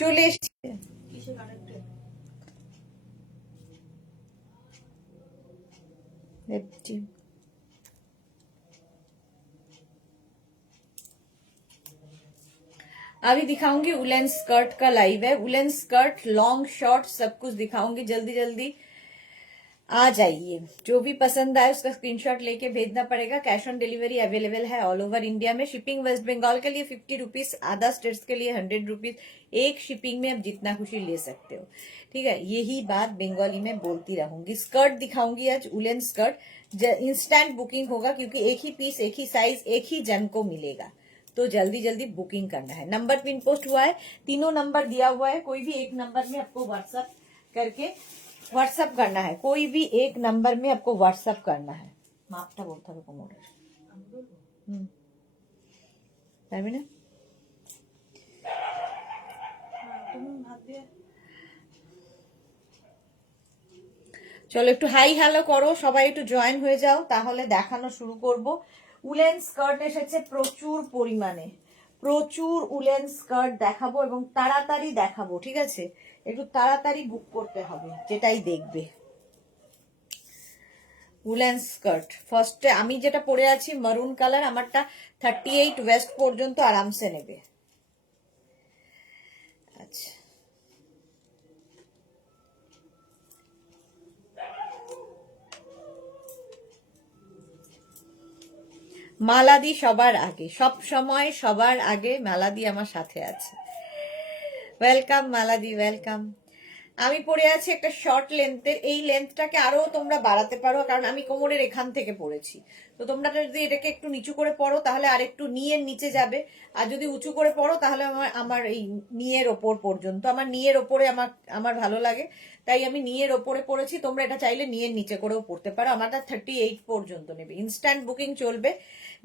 চলে এসেছে। अभी दिखाऊंगी उलेन स्कर्ट का लाइव है। उलेन स्कर्ट लॉन्ग शॉर्ट सब कुछ दिखाऊंगी। जल्दी जल्दी आ जाइए। जो भी पसंद आए उसका स्क्रीनशॉट लेके भेजना पड़ेगा। कैश ऑन डिलीवरी अवेलेबल है ऑल ओवर इंडिया में। शिपिंग वेस्ट बंगाल के लिए 50 रुपीज, अदर स्टेट्स के लिए 100 रुपीज। एक शिपिंग में आप जितना खुशी ले सकते हो, ठीक है। यही बात बंगाली में बोलती रहूंगी। स्कर्ट दिखाऊंगी आज, उलेन स्कर्ट। इंस्टेंट बुकिंग होगा क्योंकि एक ही पीस, एक ही साइज, एक ही जन को मिलेगा, तो जल्दी जल्दी बुकिंग करना है। नंबर पिन पोस्ट हुआ है, तीनों नंबर दिया हुआ है। कोई भी एक नंबर में आपको व्हाट्सएप करना है। कोई भी एक नंबर में आपको व्हाट्सएप करना है। मापटा बोलते হবে কোমরের। পারবি না? চলো একটু হাই হ্যালো করো সবাই, একটু জয়েন হয়ে যাও, তাহলে দেখানো শুরু করব। উলেন স্কার্ট এসেছে প্রচুর পরিমাণে, প্রচুর উলেন স্কার্ট দেখাবো এবং তাড়াতাড়ি দেখাবো, ঠিক আছে। একটু তাড়াতাড়ি বুক করতে হবে, যেটাই দেখবে। উলেন স্কার্ট ফার্স্টে আমি যেটা পরে আছি মারুন কালার, আমারটা 38 ওয়েস্ট পর্যন্ত আরামসে নেবে। আচ্ছা, মালাদি সবার আগে, সব সময় সবার আগে মালাদি আমার সাথে আছে। ওয়েলকাম মালাদি, ওয়েলকাম। আমি পরে আছি একটা শর্ট লেন্থের। এই লেন্থটাকে আরো তোমরা বাড়াতে পারো, কারণ আমি কোমরের এখান থেকে পরেছি। তো তোমরা যদি এটাকে একটু নিচু করে পড়ো তাহলে আর একটু নিয়ের নিচে যাবে, আর যদি উঁচু করে পড়ো তাহলে আমার এই নিয়ের ওপর পর্যন্ত, আমার নিয়ের ওপরে আমার ভালো লাগে, তাই আমি নিয়ের ওপরে পড়েছি। তোমরা এটা চাইলে নিয়ের নিচে করেও পড়তে পারো। আমারটা 38 পর্যন্ত নেবে। ইনস্ট্যান্ট বুকিং চলবে,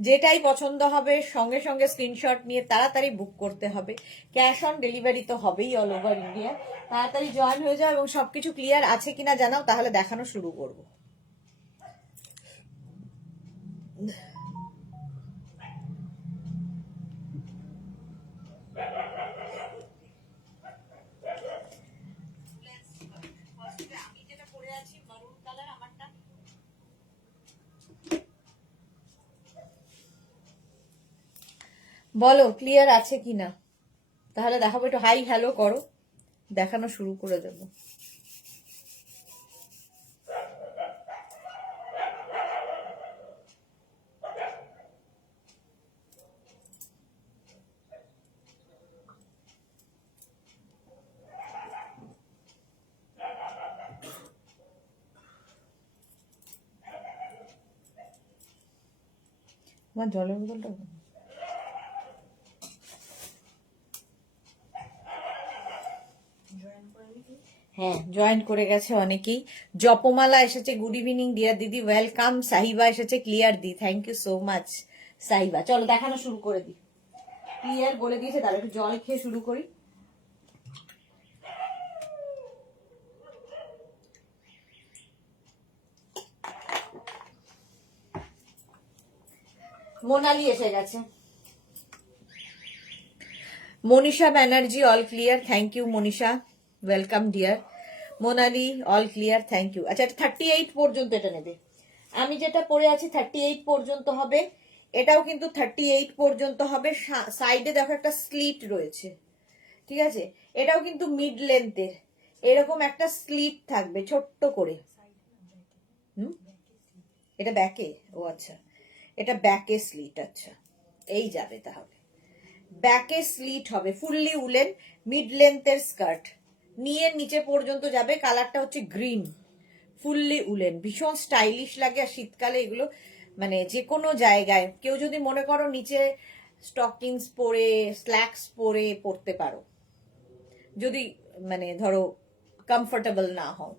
যেটাই পছন্দ হবে সঙ্গে সঙ্গে স্ক্রিনশট নিয়ে তাড়াতাড়ি বুক করতে হবে। ক্যাশ অন ডেলিভারি তো হবেই অল ওভার ইন্ডিয়া। তাড়াতাড়ি জয়েন হয়ে যাও এবং সবকিছু ক্লিয়ার আছে কিনা জানাও, তাহলে দেখানো শুরু করবো। বলো ক্লিয়ার আছে কিনা, তাহলে দেখাবো। একটু হাই হ্যালো করো, দেখানো শুরু করে দেবো। আমার জলের বোতলটা হ্যাঁ জয়েন করে গেছে অনেকেই। জপমালা এসেছে, গুড ইভিনিং ডিয়ার দিদি, ওয়েলকাম। সাহিবা এসেছে, ক্লিয়ার দি, thank you so much Sahiba. চলো দেখানো শুরু করে দি। ক্লিয়ার বলে দিয়েছে, তাহলে একটু জল খেয়ে শুরু করি। মোনালি এসে গেছে। Manisha Banerjee all clear, thank you Manisha, welcome dear. Monali all clear, thank you. আচ্ছা 38 পর্যন্ত এটা নেবে। আমি যেটা পরে আছি 38 পর্যন্ত হবে, এটাও কিন্তু 38 পর্যন্ত হবে। সাইডে দেখো একটা স্লিট রয়েছে, ঠিক আছে। এটাও কিন্তু মিড লেন্থের, এরকম একটা স্লিট থাকবে ছোট্ট করে। এটা ব্যাকে, ও আচ্ছা এটা ব্যাকে স্লিট। আচ্ছা এই যাবে তাহলে, ব্যাকে স্লিট হবে, ফুললি উলেন, মিড লেন্থের স্কার্ট, নিয়ের নিচে পর্যন্ত যাবে। কালারটা হচ্ছে গ্রিন, ফুললি উলেন, ভীষণ স্টাইলিশ লাগে। আর শীতকালে এগুলো মানে যে কোনো জায়গায়, কেউ যদি মনে করো নিচে স্টকিংস পরে স্ল্যাক্স পরে পড়তে পারো, যদি মানে ধরো কমফোর্টেবল না হও।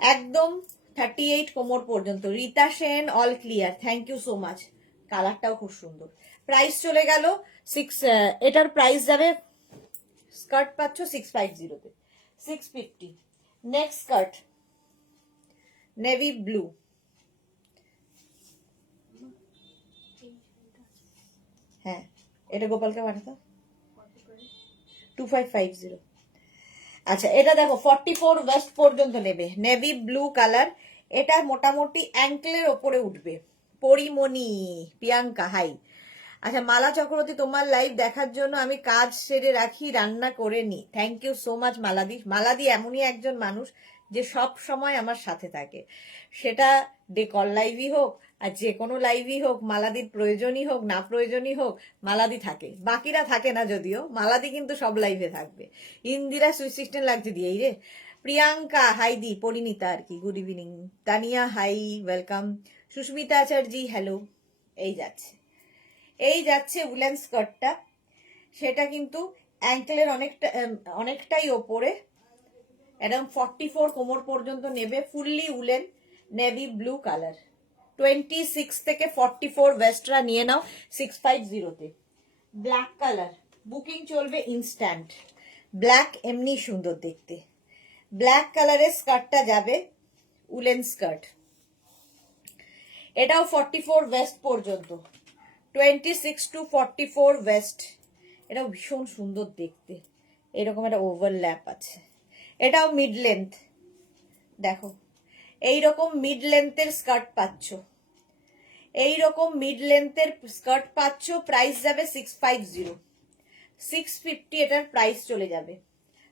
একদম 38 কোমর পর্যন্ত। Rita Sen all clear, thank you so much. কালারটাও খুব সুন্দর। প্রাইস চলে গেল 6, এটার প্রাইস যাবে, স্কার্ট পাচ্ছ 650 তে, 650। নেক্সট স্কার্ট নেভি ব্লু, হ্যাঁ এটা গোপালকে পাঠাতো। 2550। আচ্ছা, এটা দেখো 44 ওয়েস্ট পর্যন্ত নেবে, নেভি ব্লু কালার। এটা মোটামুটি অ্যাঙ্কেলের ওপরে উঠবে। পরিমণি, প্রিয়াঙ্কা, হাই। আচ্ছা, মালা চক্রবর্তী, তোমার লাইভ দেখার জন্য আমি কাজ সেরে রাখি, রান্না করে নি। থ্যাংক ইউ সো মাচ মালাদি। মালাদি এমনই একজন মানুষ যে সব সময় আমার সাথে থাকে, সেটা ডে কল লাইভই হোক আর যে কোনো লাইভই হোক, মালাদির প্রয়োজনই হোক না প্রয়োজনই হোক, মালাদি থাকে। বাকিরা থাকে না যদিও, মালাদি কিন্তু সব লাইভে থাকবে। ইন্দিরা সুইসিস্টেন লাগছে দিয়েই রে। প্রিয়াঙ্কা হাইদি, পরিণীতা আর কি, good evening. Tania hi, welcome. Susmita Acharya, hello. এই যাচ্ছে উলেন স্কার্টটা, সেটা কিন্তু অ্যাঙ্কেলের অনেকটাই ওপরে, একদম 44 কোমর পর্যন্ত নেবে, fully woollen, navy blue colour. 26 থেকে 44 ওয়েস্টরা নিয়ে নাও 650-তে। ব্ল্যাক কালার বুকিং চলবে ইনস্ট্যান্ট। ব্ল্যাক এমনি সুন্দর দেখতে। ব্ল্যাক কালারের স্কার্টটা যাবে, উলেন স্কার্ট। এটাও 44 ওয়েস্ট পর্যন্ত, 26 to 44 ওয়েস্ট। এটাও ভীষণ সুন্দর দেখতে, এরকম একটা ওভারল্যাপ আছে। এটাও মিড লেন্থ, দেখো এইরকম মিড লেন্থের স্কার্ট পাচ্ছ, এইরকম মিড লেন্থের স্কার্ট পাচ্ছ। প্রাইস যাবে 650, 650 এটার প্রাইস চলে যাবে।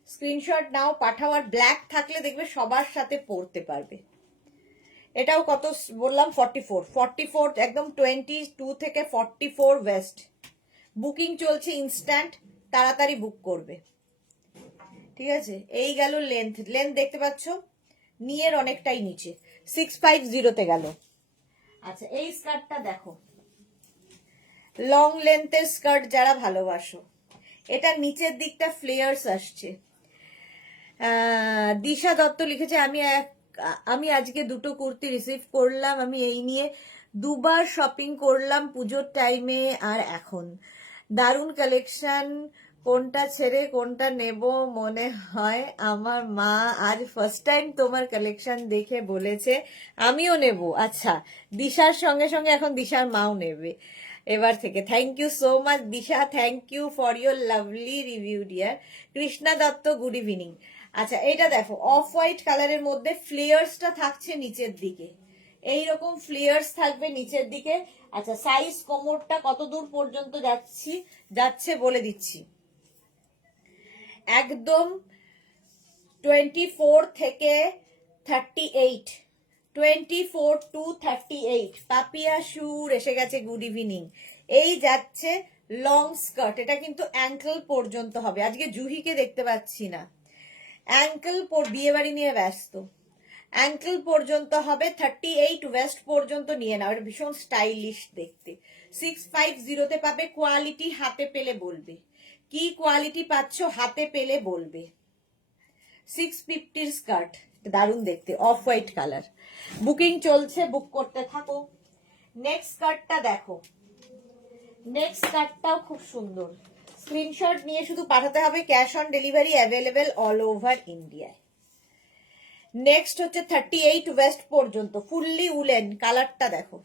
স্ক্রিনশট নাও, পাঠাও। আর ব্ল্যাক থাকলে দেখবে সবার সাথে পরতে পারবে। এটাও কত বললাম, 44 একদম 22 থেকে 44 ওয়েস্ট। বুকিং চলছে ইনস্ট্যান্ট, তাড়াতাড়ি বুক করবে, ঠিক আছে। এই গেল লেন্থ দেখতে পাচ্ছ, নিয়ের অনেকটাই নিচে, 650-তে গেল। আচ্ছা, এই স্কার্টটা দেখো, লং লেন্থের স্কার্ট যারা ভালোবাসো, এটা নিচের দিকটা ফ্লেয়ার্স আসছে। দিশা দত্ত লিখেছে, আমি আজকে দুটো কুর্তি রিসিভ করলাম, আমি এই নিয়ে দুবার শপিং করলাম পুজোর টাইমে আর এখন। দারুণ কালেকশন, কোনটা ছেড়ে কোনটা নেব মনে হয়। আমার মা আজ ফার্স্ট টাইম তোমার কালেকশন দেখে বলেছে আমিও নেব। আচ্ছা, দিশার সঙ্গে সঙ্গে এখন দিশার মাও নেবে এবার থেকে। Thank you so much Disha, thank you for your lovely review dear. Krishna Dutta, good evening. আচ্ছা, এটা দেখো অফ হোয়াইট কালারের মধ্যে ফ্লেয়ার্সটা থাকছে নিচের দিকে, এইরকম ফ্লেয়ার্স থাকবে নিচের দিকে। আচ্ছা, সাইজ কোমরটা কত দূর পর্যন্ত যাচ্ছে বলে দিচ্ছি, একদম 24 থেকে 38, 24 to 38। পাপিয়া সুর এসে গেছে, গুড ইভিনিং। এই যাচ্ছে লং স্কার্ট, এটা কিন্তু অ্যাঙ্কেল পর্যন্ত হবে। আজকে জুহিকে দেখতে পাচ্ছি না, অ্যাঙ্কেল বিয়ে বাড়ি নিয়ে ব্যস্ত। অ্যাঙ্কেল পর্যন্ত হবে, 38 ওয়েস্ট পর্যন্ত নিয়ে নাও। এটা ভীষণ স্টাইলিশ দেখতে। 650-তে পাবে। কোয়ালিটি হাতে পেলে বলবে, কি কোয়ালিটি পাচ্ছ হাতে পেলে বলবে। 650 স্কার্ট, দারুণ দেখতে, অফ হোয়াইট কালার। বুকিং চলছে, বুক করতে থাকো। নেক্সট স্কার্টটা দেখো, নেক্সট স্কার্টটাও খুব সুন্দর। স্ক্রিনশট নিয়ে শুধু পাঠাতে হবে, cash on delivery available all over ইন্ডিয়ায়। নেক্সট হচ্ছে 38 ওয়েস্ট পর্যন্ত, ফুললি উলেন। কালারটা দেখো,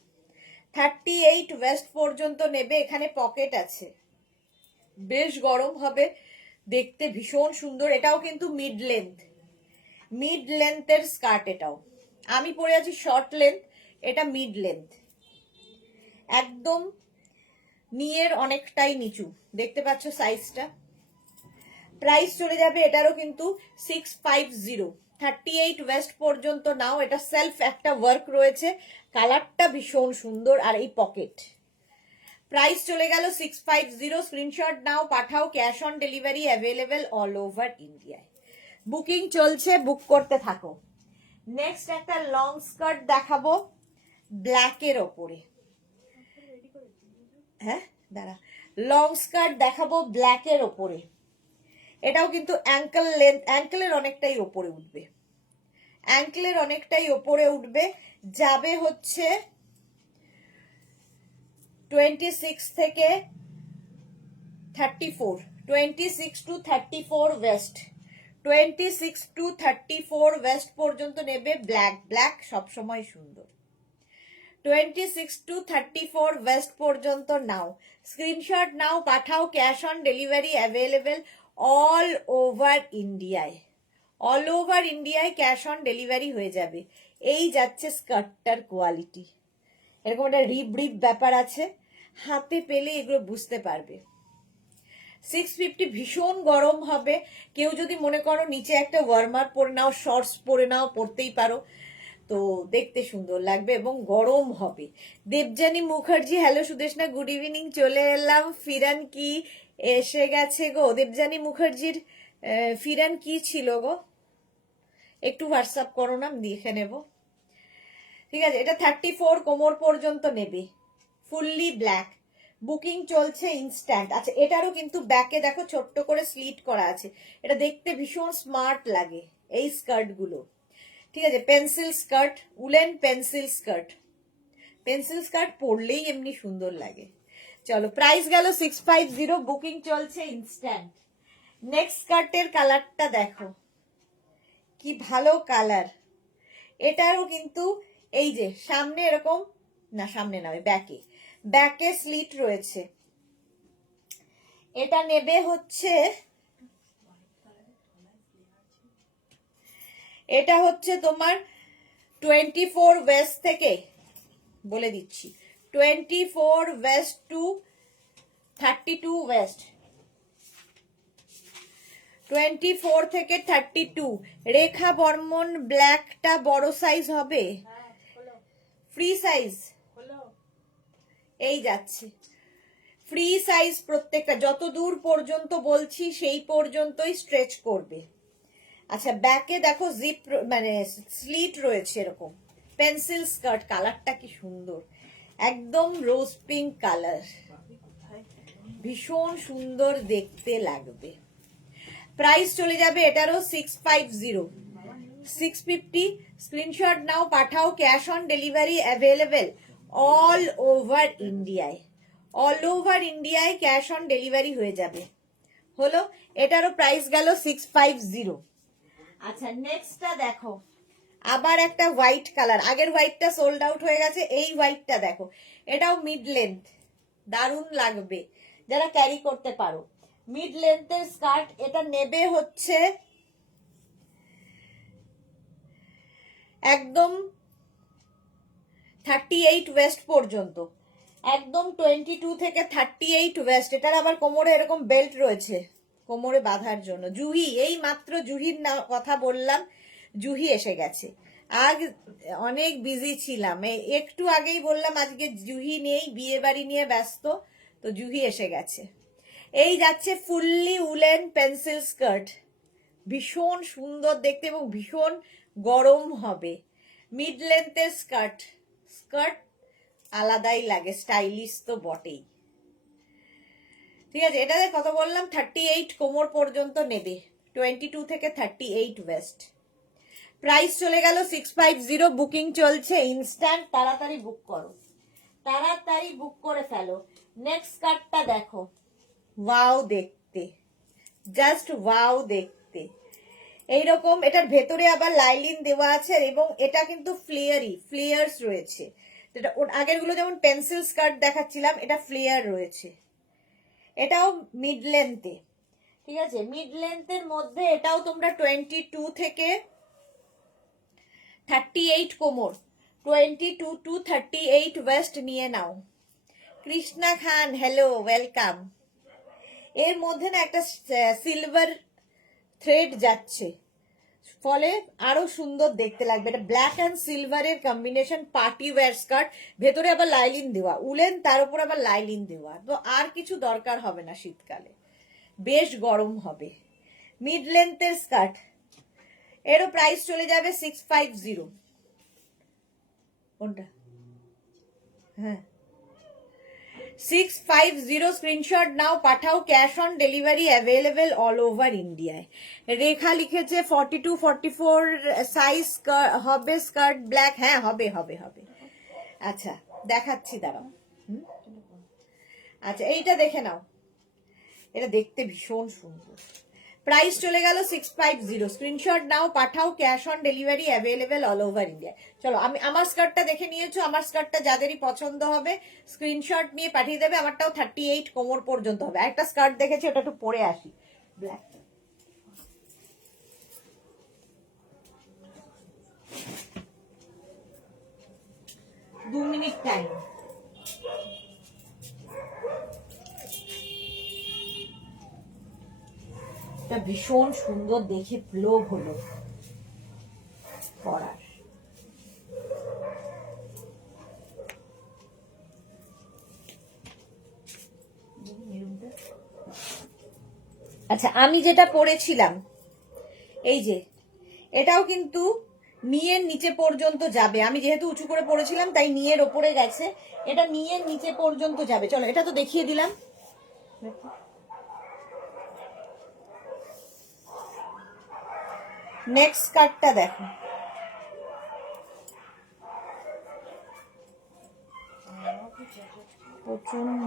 38 ওয়েস্ট পর্যন্ত নেবে। এখানে পকেট আছে, বেশ গরম হবে দেখতে, ভীষণ সুন্দর। এটাও কিন্তু মিড লেন্থের স্কার্ট। এটাও আমি পরে আছি শর্ট লেন্থ, এটা মিড লেন্থ, একদম নিয়ের অনেকটাই নিচু, দেখতে পাচ্ছ সাইজটা। প্রাইস চলে যাবে এটারও কিন্তু 650, 38 ওয়েস্ট পর্যন্ত নাও। এটা সেলফ একটা ওয়ার্ক রয়েছে, কালারটা ভীষণ সুন্দর, আর এই পকেট। প্রাইস চলে গেল 650। স্ক্রিনশট নাও, পাঠাও। Cash on delivery available all over ইন্ডিয়ায়। বুকিং চলছে, বুক করতে থাকো। নেক্সট একটা লং স্কার্ট দেখাবো ব্ল্যাকের ওপরে। হ্যাঁ দাঁড়া, লং স্কার্ট দেখাবো ব্ল্যাকের ওপরে। এটাও কিন্তু অ্যাঙ্কেল লেন্থ, অ্যাঙ্কেলের অনেকটাই ওপরে উঠবে, অ্যাঙ্কেলের অনেকটাই ওপরে উঠবে। যাবে হচ্ছে 26 থেকে 34, 26 to 34 ওয়েস্ট, 26 to 34 ওয়েস্ট পর্যন্ত নেবে। ব্ল্যাক সবসময় সুন্দর। 26 to 34 ওয়েস্ট পর্যন্ত নাও। স্ক্রিনশট নাও, পাঠাও। Cash on delivery available all over ইন্ডিয়ায়, অল ওভার ইন্ডিয়ায় ক্যাশ অন ডেলিভারি হয়ে যাবে। এই যাচ্ছে স্কার্টটার কোয়ালিটি, এরকম একটা রিব রিব ব্যাপার আছে, হাতে পেলে এগুলো বুঝতে পারবে। 650 ভীষণ গরম হবে। কেউ যদি মনে করো নিচে একটা ওয়ার্মার পরে নাও, শর্টস পরে নাও, পরতেই পারো, তো দেখতে সুন্দর লাগবে এবং গরম হবে। Debjani Mukherjee, hello Sudeshna, good evening, চলে এলাম। ফিরান কি এসে গেছে গো? দেবযানী মুখার্জির ফিরান কি ছিল গো, একটু হোয়াটসঅ্যাপ করো না, আমি দেখে নেব। ঠিক আছে, এটা 34 কোমর পর্যন্ত নেবে, ফুললি ব্ল্যাক, বুকিং চলছে ইনস্ট্যান্ট। আচ্ছা, এটারও কিন্তু ব্যাকে দেখো ছোট্ট করে স্লিট করা আছে, এটা দেখতে ভীষণ স্মার্ট লাগে এই স্কার্ট গুলো। ঠিক আছে, pencil skirt, woollen pencil skirt, pencil skirt পরলেই এমনি সুন্দর লাগে। চলো, প্রাইস গেল 650, বুকিং চলছে ইনস্ট্যান্ট। নেক্সট স্কার্টের কালারটা দেখো, কি ভালো কালার। এটারও কিন্তু এই যে সামনে এরকম, না সামনে নয়, ব্যাকে, ব্যাকে স্লিট রয়েছে। এটা নেবে হচ্ছে, এটা হচ্ছে তোমার 24 ওয়েস্ট থেকে, বলে দিচ্ছি, 24 ওয়েস্ট টু 32 ওয়েস্ট, 24 থেকে 32। রেখা বর্মন, ব্ল্যাকটা বড় সাইজ হবে, ফ্রি সাইজ, এই যাচ্ছে ফ্রি সাইজ প্রত্যেকটা, যত দূর পর্যন্ত বলছি সেই পর্যন্তই স্ট্রেচ করবে। আচ্ছা, ব্যাকে দেখো জিপ মানে স্লিট রয়েছে এরকম, পেন্সিল স্কার্ট, কালারটা কি সুন্দর, একদম রোজ পিঙ্ক কালার, ভীষণ সুন্দর দেখতে লাগবে। প্রাইস চলে যাবে এটারও 650, 650। স্ক্রিনশট নাও, পাঠাও, cash on delivery available all over ইন্ডিয়ায়, অল ওভার ইন্ডিয়ায় ক্যাশ অন ডেলিভারি হয়ে যাবে। হলো, এটারও প্রাইস গেল 650। আচ্ছা, নেক্সটটা দেখো, আবার একটা হোয়াইট কালার, আগের হোয়াইটটা সোল্ড আউট হয়ে গেছে, এই হোয়াইটটা দেখো, এটাও মিড লেন্থ, দারুণ লাগবে যারা ক্যারি করতে পারো। মিড লেন্থের স্কার্ট, এটা নেবে হচ্ছে একদম 38 ওয়েস্ট পর্যন্ত, একদম 22 থেকে 38 ওয়েস্ট। এটার আবার কোমরে এরকম বেল্ট রয়েছে কোমরে বাঁধার জন্য। জুহি, এই মাত্র জুহির কথা বললাম, জুহি এসে গেছে। আজ অনেক বিজি ছিলাম, একটু আগেই বললাম আজকে জুহি নেই, বিয়ে বাড়ি নিয়ে ব্যস্ত, তো জুহি এসে গেছে। এই যাচ্ছে ফুললি উলেন পেন্সিল স্কার্ট, ভীষণ সুন্দর দেখতে এবং ভীষণ গরম হবে। মিড লেন্থের স্কার্ট, স্কার্ট আলাদাই লাগে, স্টাইলিশ তো বটেই। ঠিক আছে, এটাতে কত বললাম, 38 কোমর পর্যন্ত নেবে, 22 থেকে 38 ওয়েস্ট। প্রাইস চলে গেল 650, বুকিং চলছে ইনস্ট্যান্ট, তাড়াতাড়ি বুক করো, তাড়াতাড়ি বুক করে ফেলো। নেক্সট স্কার্টটা দেখো, ওয়াও দেখতে, জাস্ট ওয়াও দেখতে, এইরকম। এটার ভেতরে আবার লাইলিন দেওয়া আছে এবং এটা কিন্তু ফ্লেয়ার্স রয়েছে। এটা আগের গুলো যেমন পেন্সিল স্কার্ট দেখাচ্ছিলাম, এটা ফ্লেয়ার রয়েছে। এটাও মিড লেন্থে, ঠিক আছে, মিড লেন্থের মধ্যে এটাও তোমরা 22 থেকে 38 কোমর, 22 টু 38 ওয়েস্ট নিয়ে নাও। কৃষ্ণা খান, হ্যালো, ওয়েলকাম। এর মধ্যে না একটা সিলভার থ্রেড যাচ্ছে, ফলে আরো সুন্দর দেখতে লাগবে। এটা ব্ল্যাক অ্যান্ড সিলভারের কম্বিনেশন, পার্টি ওয়্যার স্কার্ট, ভেতরে আবার লাইলিন দেওয়া, উলেন, তার উপর আবার লাইলিন দেওয়া, তো আর কিছু দরকার হবে না শীতকালে, বেশ গরম হবে। মিড লেন্থের স্কার্ট, এরও প্রাইস চলে যাবে 650। কোনটা? হ্যাঁ, 650, স্ক্রিনশট নাও, পাঠাও, cash on delivery available all over ইন্ডিয়ায়। রেখা লিখেছে 42 44 সাইজ হবে স্কার্ট ব্ল্যাক, হ্যাঁ হবে হবে হবে। আচ্ছা, দেখাচ্ছি, দাঁড়াও। আচ্ছা, এইটা দেখে নাও, এটা দেখতে ভীষণ সুন্দর। প্রাইস চলে গেল 650, স্ক্রিনশট নাও, পাঠাও, cash on delivery available all over India. চলো, আমি আমার স্কার্টটা দেখে নিয়েছো, আমার স্কার্টটা যাদেরই পছন্দ হবে স্ক্রিনশট নিয়ে পাঠিয়ে দেবে। আমারটাও 38 কোমর পর্যন্ত হবে। একটা স্কার্ট দেখেছি, ওটা একটু পরে আসি, ব্ল্যাক। 2 minute time. এটা ভীষণ সুন্দর দেখে লোভ হলো পরার। আচ্ছা, আমি যেটা পরেছিলাম এই যে, এটাও কিন্তু নিয়ের নিচে পর্যন্ত যাবে। আমি যেহেতু উঁচু করে পরেছিলাম তাই নিয়ের ওপরে গেছে, এটা নিয়ের নিচে পর্যন্ত যাবে। চলো এটা তো দেখিয়ে দিলাম। নেক্সট কাটটা দেখো, প্রচন্ড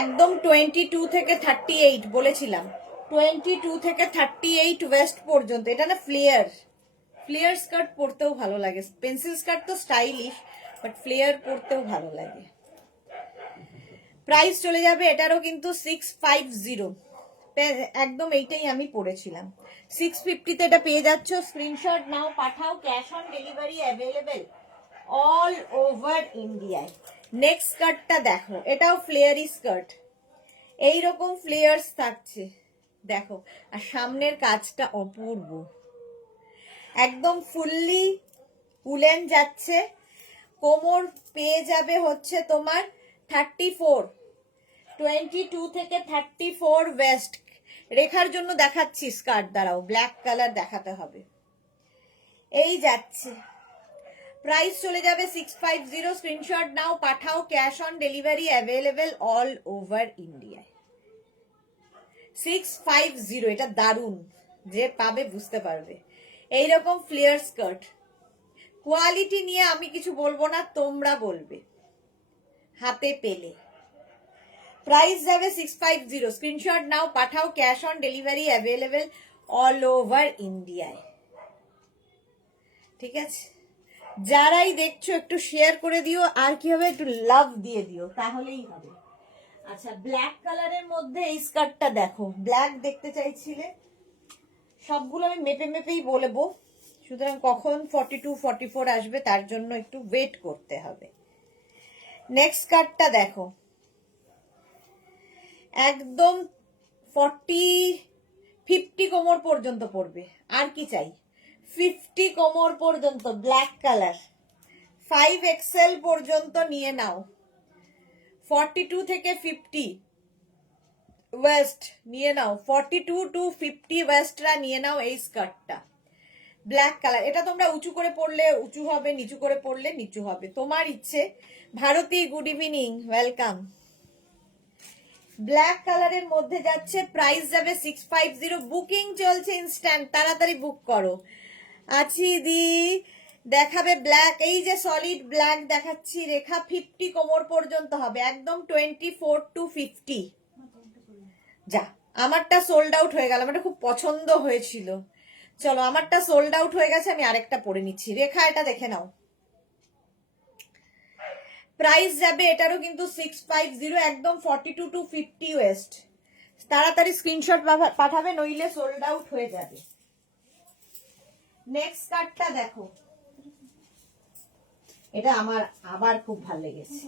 একদম 22 থেকে 38 বলেছিলাম, 22 থেকে 38 ওয়েস্ট পর্যন্ত। এটা না ফ্লেয়ার স্কার্ট পরতেও ভালো লাগে। পেন্সিল স্কার্ট তো স্টাইলিশ, বাট ফ্লেয়ার পরতেও ভালো লাগে। প্রাইস চলে যাবে এটারও কিন্তু 650, একদম এইটাই আমি পরেছিলাম। 650 তে এটা পেয়ে যাচ্ছ। স্ক্রিনশট নাও, পাঠাও, cash on delivery available all over ইন্ডিয়ায়। নেক্সট স্কার্টটা দেখো, এটাও ফ্লেয়ারি স্কার্ট, এইরকম ফ্লেয়ার্স থাকছে দেখো, আর সামনের কাজটা অপূর্ব, একদম ফুললি উলেন যাচ্ছে। কোমর পেয়ে যাবে হচ্ছে তোমার 34, 22 থেকে 34 ওয়েস্ট। রেখার জন্য দেখাচ্ছি স্কার্ট, দাঁড়াও ব্ল্যাক কালার দেখাতে হবে। এই যাচ্ছে, প্রাইস চলে যাবে 650। স্ক্রিনশট নাও, পাঠাও, cash on delivery available all over ইন্ডিয়ায়। 650, এটা দারুণ, যে পাবে বুঝতে পারবে। এইরকম ফ্লেয়ার স্কার্ট, কোয়ালিটি নিয়ে আমি কিছু বলবো না, তোমরা বলবে হাতে পেলে। প্রাইস যাবে 650। স্ক্রিনশট নাও, পাঠাও, cash on delivery available all over ইন্ডিয়ায়। ঠিক আছে, যারাই দেখছো একটু শেয়ার করে দিও, আর কি হবে একটু লাভ দিয়ে দিও, তাহলেই হবে। আচ্ছা, ব্ল্যাক কালারের মধ্যে এই স্কার্টটা দেখো, ব্ল্যাক দেখতে চাইছিলে, সবগুলো আমি মেপে মেপেই বলবো, সুতরাং কখন 42 44 আসবে তার জন্য একটু ওয়েট করতে হবে। নেক্সট স্কার্টটা দেখো, একদম 50 কোমর পর্যন্ত পড়বে, আর কি চাই, 50 কোমর পর্যন্ত, ব্ল্যাক কালার, 5XL পর্যন্ত নিয়ে নাও। 42 থেকে 50 ওয়েস্ট নিয়ে নাও, 42 টু 50 ওয়েস্টরা নিয়ে নাও এই স্কার্টটা, ব্ল্যাক কালার। এটা তোমরা উঁচু করে পড়লে উঁচু হবে, নিচু করে পড়লে নিচু হবে, তোমার ইচ্ছে। Bharati, good evening, welcome. Black কালারের মধ্যে যাচ্ছে, প্রাইস যাবে 650। বুকিং চলছে ইনস্ট্যান্ট, তাড়াতাড়ি বুক করো। আছি দি দেখাবে ব্ল্যাক, এই যে সলিড ব্ল্যাক দেখাচ্ছি, রেখা 50 কোমর পর্যন্ত হবে, একদম 24 টু 50। যা, আমারটা সোল্ড আউট হয়ে গেল, আমারটা খুব পছন্দ হয়েছিল। চলো, আমারটা সোল্ড আউট হয়ে গেছে, আমি আরেকটা পরে নিচ্ছি। রেখা, এটা দেখে নাও। প্রাইস যাবে এটারও কিন্তু 650, একদম 42 টু 50 ওয়েস্ট। তাড়াতাড়ি স্ক্রিনশট পাঠাবে, নইলে সোল্ড আউট হয়ে যাবে। নেক্সট কার্ডটা দেখো, এটা আমার আবার খুব ভালো লেগেছে।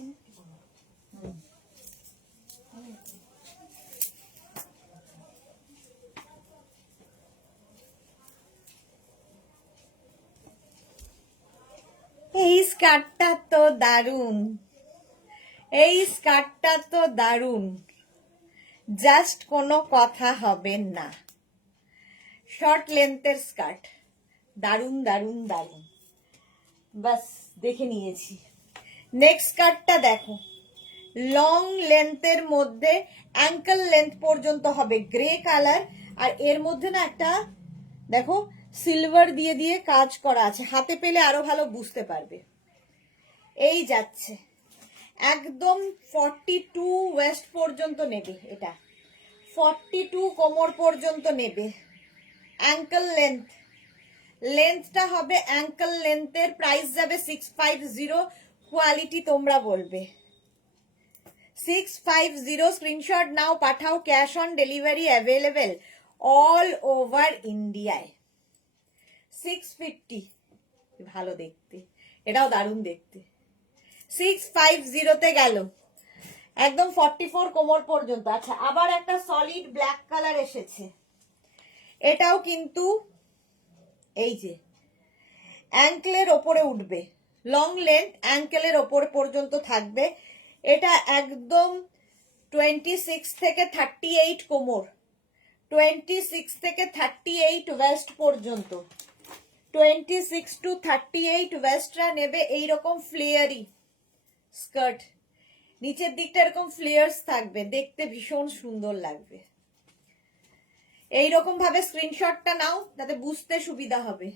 এই স্কার্টটা তো দারুণ, এই স্কার্টটা তো দারুণ, জাস্ট কোনো কথা হবে না। শর্ট লেন্থের স্কার্ট, দারুণ দারুণ দারুণ, বাস দেখে নিয়েছি। নেক্সট স্কার্টটা দেখো, লং লেন্থের মধ্যে অ্যাঙ্কেল লেন্থ পর্যন্ত হবে, গ্রে কালার, আর এর মধ্যে না একটা দেখো সিলভার দিয়ে দিয়ে কাজ করা আছে, হাতে পেলে আরো ভালো বুঝতে পারবে। এই যাচ্ছে, একদম 42 ওয়েস্ট পর্যন্ত নেবে, এটা 42 কোমর পর্যন্ত নেবে। অ্যাঙ্কেল লেন্থ, লেন্থটা হবে অ্যাঙ্কেল লেন্থের। প্রাইস যাবে 650। কোয়ালিটি তোমরা বলবে, 650 স্ক্রিনশট নাও পাঠাও, cash on delivery available all over ইন্ডিয়ায়। 650, ভালো দেখতে, এটাও দারুণ দেখতে। 650 গেল, একদম 44 কোমর পর্যন্ত। আচ্ছা, আবার একটা সলিড ব্ল্যাক কালার এসেছে, এটাও কিন্তু এই যে অ্যাঙ্কেলের ওপরে উঠবে, লং লেন্থ অ্যাঙ্কেলের ওপরে পর্যন্ত থাকবে। এটা একদম 26 থেকে 38 কোমর, 26 থেকে 38 ওয়েস্ট পর্যন্ত। 26 to 38 ওয়েস্টরা নেবে এইরকম ফ্লেয়ারি স্কার্ট, নিচের দিকটা এরকম ফ্লেয়ার্স থাকবে, দেখতে ভীষণ সুন্দর লাগবে। এইরকম ভাবে স্ক্রিনশটটা নাও, যাতে বুঝতে সুবিধা হবে,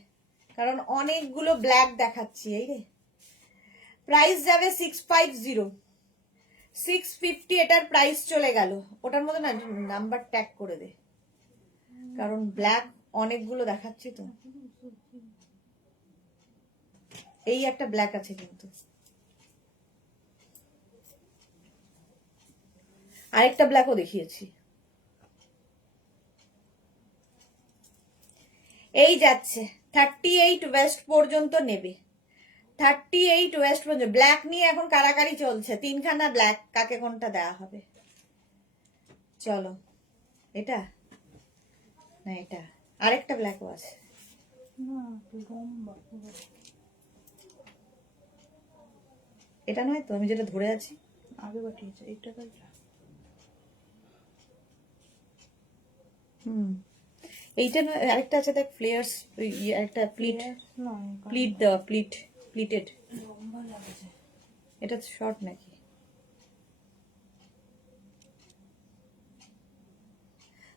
কারণ অনেকগুলো ব্ল্যাক দেখাচ্ছি। এই রে, প্রাইস যাবে 650, 650 এটার প্রাইস চলে গেল। ওটার মধ্যে না নাম্বার ট্যাগ করে দে, কারণ ব্ল্যাক অনেকগুলো দেখাচ্ছি তো। এই একটা ব্ল্যাক আছে, কিন্তু আরেকটা ব্ল্যাকও দেখিয়েছি। এই যাচ্ছে 38 ওয়েস্ট পর্যন্ত নেবে, 38 ওয়েস্ট পর্যন্ত। ব্ল্যাক নিয়ে এখন কারাকারি চলছে, তিনখানা ব্ল্যাক, কাকে কোনটা দেওয়া হবে। চলো, এটা না, এটা আরেকটা ব্ল্যাকও আছে। এটা নয় তো, আমি যেটা ধরে আছি আগে পাঠিয়েছে এইটা কালটা। এইটা নয়, আরেকটা আছে দেখ, ফ্লেয়ার্স, একটা প্লিট, প্লিট দেওয়া, প্লিটেড। লম্বা লাগছে। এটা শর্ট নাকি?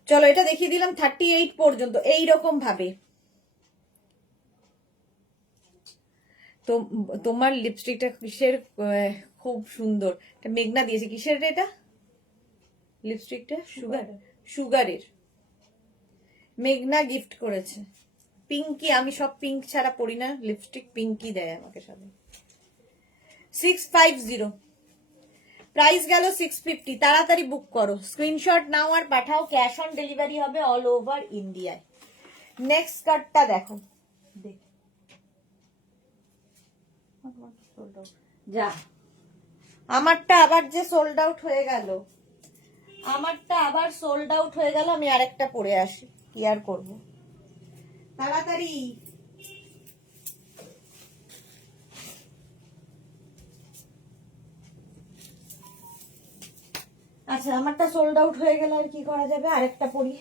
চলো, এটা দেখিয়ে দিলাম 38 পর্যন্ত এইরকম ভাবে। তো তোমার লিপস্টিকটা কিসের? খুব সুন্দর, এটা মেঘনা দিয়েছে। কিসের এটা লিপস্টিকটা? সুগারের, মেঘনা গিফট করেছে। পিঙ্কি, আমি সব পিঙ্ক ছাড়া পরি না লিপস্টিক, পিঙ্কি দেয় আমাকে সাথে। 650, প্রাইস গেল 650। তাড়াতাড়ি বুক করো, স্ক্রিনশট নাও আর পাঠাও, ক্যাশ অন ডেলিভারি হবে অল ওভার ইন্ডিয়ায়। নেক্সট কার্ডটা দেখো, যা আমারটা আবার যে সোল্ড আউট হয়ে গেল, আমারটা আবার সোল্ড আউট হয়ে গেল। আমি আরেকটা পরে আসি, কি আর করবো, তাড়াতাড়ি। আচ্ছা, আমারটা সোল্ড আউট হয়ে গেল, আর কি করা যাবে, আরেকটা পরি।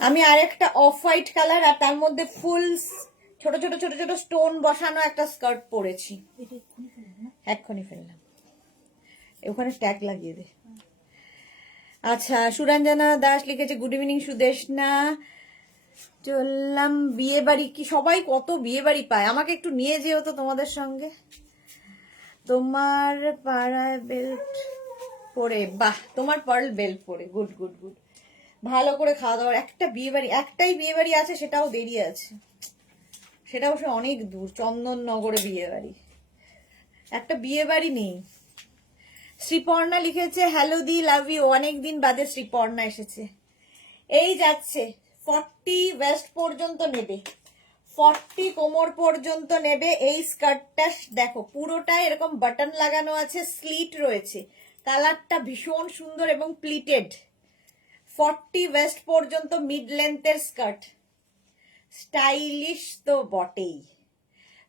আমি আরেকটা অফ হোয়াইট কালার আর তার মধ্যে ফুল ছোট ছোট ছোট ছোট স্টোন বসানো একটা স্কার্ট পরেছি, এক্ষুনি ফেললাম, ওখানে ট্যাগ লাগিয়ে দে। আচ্ছা, সুরঞ্জনা দাস লিখেছে, গুড ইভিনিং সুদেশনা, চললাম বিয়ে বাড়ি। কি সবাই কত বিয়ে বাড়ি পায়, আমাকে একটু নিয়ে যেও তো তোমাদের সঙ্গে। তোমার পাড়ায় বেল্ট পরে, বাহ, তোমার পার্ল বেল্ট পরে, গুড গুড গুড। ভালো করে খাওয়া দাওয়ার একটা বিয়ে বাড়ি, একটাই বিয়ে বাড়ি আছে, সেটাও দেরি আছে, সেটা অবশ্য অনেক দূর, চন্দননগরে বিয়ে বাড়ি, একটা বিয়ে বাড়ি নেই। শ্রীপর্ণা লিখেছে, হ্যালো দি, লাভ ইউ, অনেকদিন বাদে শ্রীপর্ণা এসেছে। এই যাচ্ছে 40 ওয়েস্ট পর্যন্ত নেবে, 40 কোমর পর্যন্ত নেবে। এই স্কার্টটা দেখো, পুরোটাই এরকম বাটন লাগানো আছে, স্লিট রয়েছে, কালারটা ভীষণ সুন্দর এবং প্লিটেড। 40 ওয়েস্ট পর্যন্ত মিড লেন্থের স্কার্ট, স্টাইলিশ তো বটেই।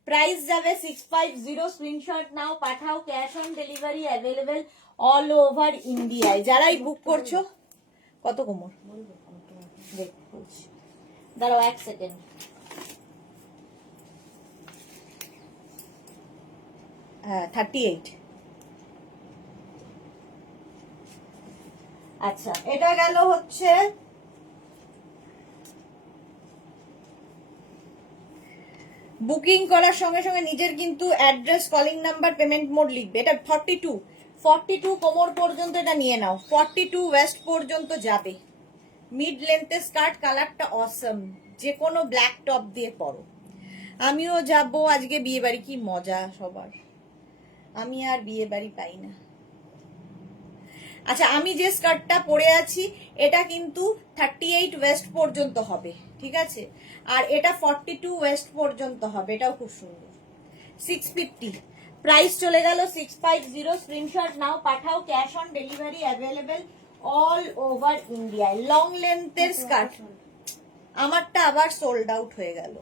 প্রাইস যাবে 650, স্ক্রিনশট নাও পাঠাও, cash on delivery available all over ইন্ডিয়ায়। যারাই বুক করছো, কত কোমর বলছি, দাঁড়াও 1 সেকেন্ড। হ্যাঁ, 38। আচ্ছা, এটা গেল হচ্ছে বুকিং করার সঙ্গে সঙ্গে নিজের কিন্তু address, calling number, payment mode লিখবে। এটা 42, 42 কোমর পর্যন্ত এটা নিয়ে নাও, 42 ওয়েস্ট পর্যন্ত যাবে। মিড লেন্থের স্কার্ট, কালারটা অসম, যে কোনো ব্ল্যাক টপ দিয়ে পরো। আমিও যাব আজকে বিয়ে বাড়ি, কি মজা সবার, আমি আর বিয়ে বাড়ি পাই না। আচ্ছা, আমি যে স্কার্টটা পরে আছি এটা কিন্তু 38 ওয়েস্ট পর্যন্ত হবে, ঠিক আছে, আর এটা 42 ওয়েস্ট পর্যন্ত হবে, এটাও খুব সুন্দর। 650 প্রাইস চলে গেল 650। স্ক্রিনশট নাও, পাঠাও, cash on delivery available all over ইন্ডিয়ায়। লং লেন্থের স্কার্ট, আমারটা আবার সোল্ড আউট হয়ে গেল।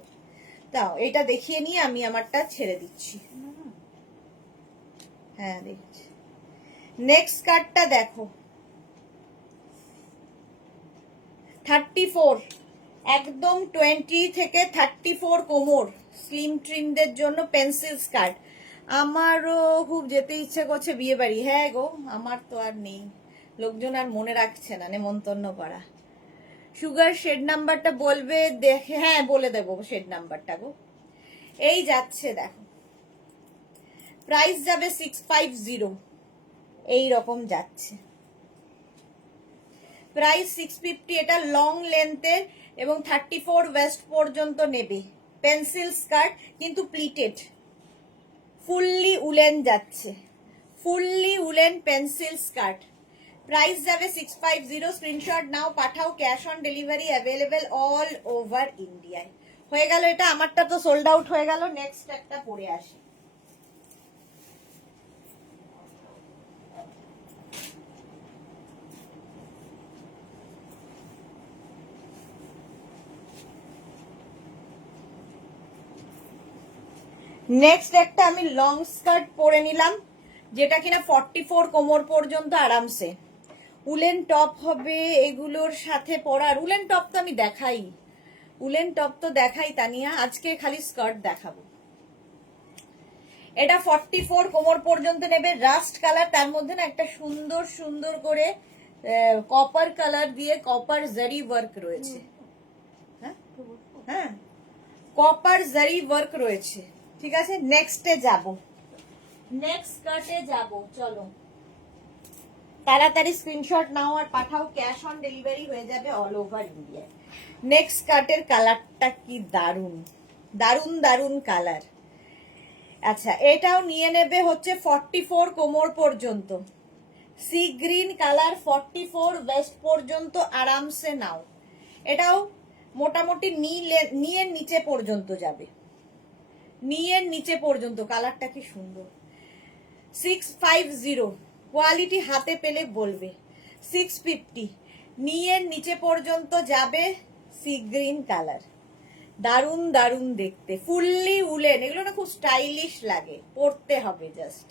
দাও এটা দেখিয়ে নিয়ে আমি আমারটা ছেড়ে দিচ্ছি। হ্যাঁ দেখছি। নেক্সট স্কার্টটা দেখো, 34, একদম 20 থেকে 34 কোমর, স্লিম ট্রিমদের জন্য পেন্সিল স্কার্ট। আমারও খুব যেতে ইচ্ছে করছে বিয়ে বাড়ি। হ্যাঁ গো, আমার তো আর নেই, লোকজন আর মনে রাখছে না নেমন্তন্ন করা। সুগার শেড নাম্বারটা বলবে দেখে? হ্যাঁ বলে দেবো শেড নাম্বারটা গো। এই যাচ্ছে দেখো, প্রাইস যাবে 650, এই রকম যাচ্ছে প্রাইস 650। এটা লং লেন্থের এবং 34 ওয়েস্ট পর্যন্ত নেবে। পেন্সিল স্কার্ট কিন্তু প্লিটেড, ফুললি উলেন যাচ্ছে, fully woollen pencil skirt. Price যাবে 650। স্ক্রিনশট নাও, পাঠাও, cash on delivery available all over ইন্ডিয়ায়। হয়ে গেল এটা, আমারটা তো সোল্ড আউট হয়ে গেল। নেক্সট একটা পরে আসি। নেক্সট একটা আমি লং স্কার্ট পরে নিলাম, যেটা কিনা 44 কোমর পর্যন্ত আরামসে। উলেন টপ হবে এগুলোর সাথে পরার। উলেন টপ তো আমি দেখাই, উলেন টপ তো দেখাই তানিয়া, আজকে খালি স্কার্ট দেখাবো। এটা 44 কোমর পর্যন্ত নেবে, রাস্ট কালার, তার মধ্যে না একটা সুন্দর সুন্দর করে কপার কালার দিয়ে কপার জারি ওয়ার্ক রয়েছে। হ্যাঁ, কপার জারি ওয়ার্ক রয়েছে, ঠিক আছে। নেক্সটে যাব, নেক্সট স্কার্টে যাব, চলো তাড়াতাড়ি স্ক্রিনশট নাও আর পাঠাও, ক্যাশ অন ডেলিভারি হয়ে যাবে অল ওভার ইন্ডিয়া। নেক্সট স্কার্টের কালারটা কি দারুন, দারুন দারুন কালার। আচ্ছা, এটাও নিয়ে নেবে হচ্ছে 44 কোমর পর্যন্ত, সি গ্রিন কালার, 44 ওয়েস্ট পর্যন্ত আরামসে নাও। এটাও মোটামুটি নিয়ের নিচে পর্যন্ত যাবে, নিয়ের নিচে পর্যন্ত। কালারটা কি সুন্দর। 650, কোয়ালিটি হাতে পেলে বলবে। 650, নিয়ের নিচে পর্যন্ত যাবে, সি গ্রিন কালার, দারুন দারুন দেখতে, ফুললি উলেন। এগুলো না খুব স্টাইলিশ লাগে, পরতে হবে জাস্ট।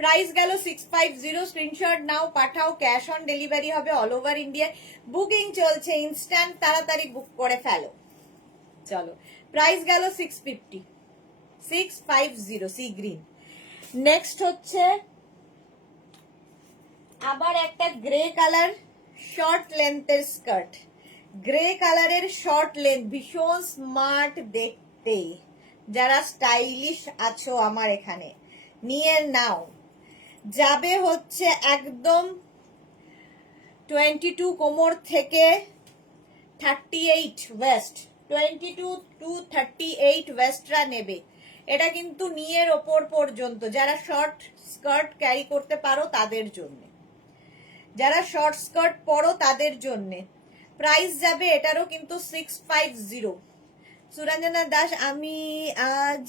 প্রাইস গেল 650। স্ক্রিনশট নাও, পাঠাও, ক্যাশ অন ডেলিভারি হবে অল ওভার ইন্ডিয়া। বুকিং চলছে, ইনস্ট্যান্ট, তাড়াতাড়ি বুক করে ফেলো। চলো, প্রাইস গেল 650, 650 সি গ্রিন। নেক্সট হচ্ছে আবার একটা গ্রে কালার শর্ট লেন্থের স্কার্ট। গ্রে কালারের শর্ট লেন্থ, ভীষণ স্মার্ট দেখতে, যারা স্টাইলিশ আছো আমার এখানে নিয়ে নাও। যাবে হচ্ছে একদম 22 কোমর থেকে 38 ওয়েস্ট, 22 টু 38 ওয়েস্টরা নেবে। এটা কিন্তু নিয়ের ওপর পর্যন্ত, যারা শর্ট স্কার্ট ক্যারি করতে পারো তাদের জন্য, যারা শর্ট স্কার্ট পরো তাদের জন্য। প্রাইস যাবে এটারও কিন্তু 650। সুরঞ্জনা দাস, আমি আজ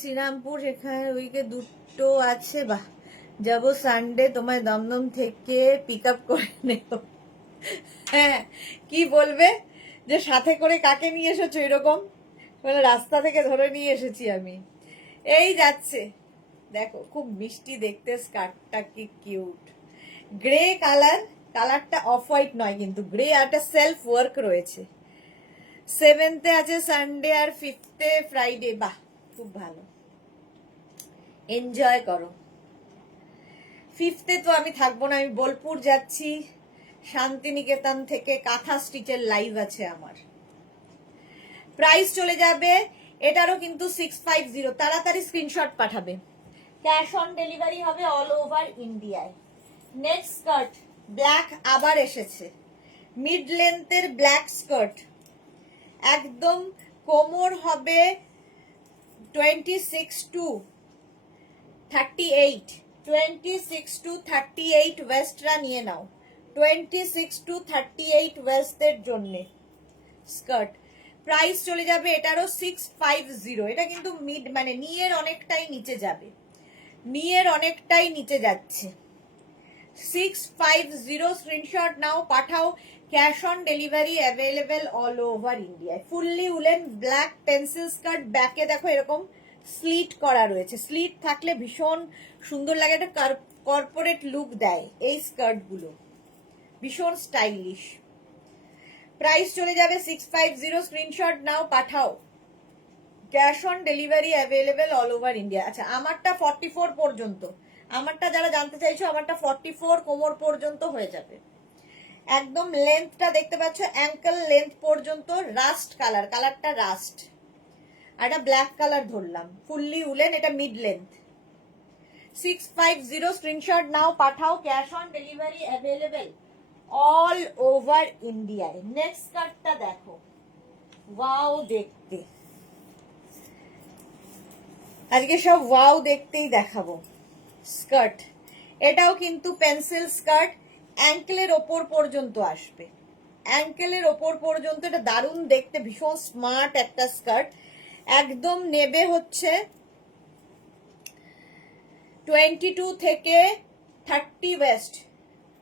শ্রীরামপুর, এখানে উইকে দুটো আছে, বাহ, যাবো সানডে, তোমায় দমদম থেকে পিক আপ করে নেব। হ্যাঁ, কি বলবে যে সাথে করে কাকে নিয়ে এসেছো এরকম, মানে রাস্তা থেকে ধরে নিয়ে এসেছি আমি। এই যাচ্ছে দেখো, খুব মিষ্টি দেখতে স্কার্টটা, কি কিউট। গ্রে কালার, কালারটা অফ হোয়াইট নয় কিন্তু গ্রে, আর একটা সেলফ ওয়ার্ক রয়েছে। 7th আছে সানডে আর 5th ফ্রাইডে, বাহ খুব ভালো, এনজয় করো। 5th তো আমি থাকবো না, আমি বোলপুর যাচ্ছি, শান্তিনিকেতন থেকে কাঁথা স্টিচের লাইভ আছে আমার। প্রাইস চলে যাবে এটারও কিন্তু 650। তাড়াতাড়ি স্ক্রিনশট পাঠাবে, ক্যাশ অন ডেলিভারি হবে অল ওভার ইন্ডিয়ায়। নেক্সট স্কার্ট ব্ল্যাক আবার এসেছে, মিড লেন্থের ব্ল্যাক স্কার্ট, একদম কোমর হবে 26 to 38, 26 to 38 ওয়েস্টরা নিয়ে নাও, 26 to 38 ওয়েস্টের জন্য স্কার্ট। প্রাইস চলে যাবে এটারও 650। এটা কিন্তু মিড মানে নিয়ের অনেকটাই নিচে যাবে, নিয়ের অনেকটাই নিচে যাচ্ছে। 650 স্ক্রিনশট নাও, পাঠাও। Cash on delivery available all over ইন্ডিয়ায়। Fully woollen black pencil skirt, ব্যাকে দেখো এরকম স্লিট করা রয়েছে। স্লিট থাকলে ভীষণ সুন্দর লাগে, একটা কর্পোরেট লুক দেয় এই স্কার্টগুলো, ভীষণ স্টাইলিশ। প্রাইস চলে যাবে 650। স্ক্রিনশট নাও, পাঠাও। Cash on delivery available all over India. আচ্ছা, আমারটা 44 পর্যন্ত, আমারটা যারা জানতে চাইছো, আমারটা 44 কোমর পর্যন্ত হয়ে যাবে। একদম লেন্থটা দেখতে পাচ্ছ, অ্যাঙ্কেল লেন্থ পর্যন্ত, রাস্ট কালার, কালারটা রাস্ট, আর এটা ব্ল্যাক কালার ধরলাম, ফুললি উলেন, এটা মিড লেন্থ। 650 স্ক্রিনশট নাও, পাঠাও। Cash on delivery available all over ইন্ডিয়ায়। নেক্সট কার্ডটা দেখো, ওয়াও দেখতে, আজকে সব ওয়াও দেখতেই দেখাবো। স্কার্ট, এটাও কিন্তু পেন্সিল স্কার্ট, অ্যাঙ্কেলের ওপর পর্যন্ত আসবে, অ্যাঙ্কেলের ওপর পর্যন্ত। এটা দারুণ দেখতে, ভীষণ স্মার্ট একটা স্কার্ট। একদম নেবে হচ্ছে 22 থেকে 30 ওয়েস্ট,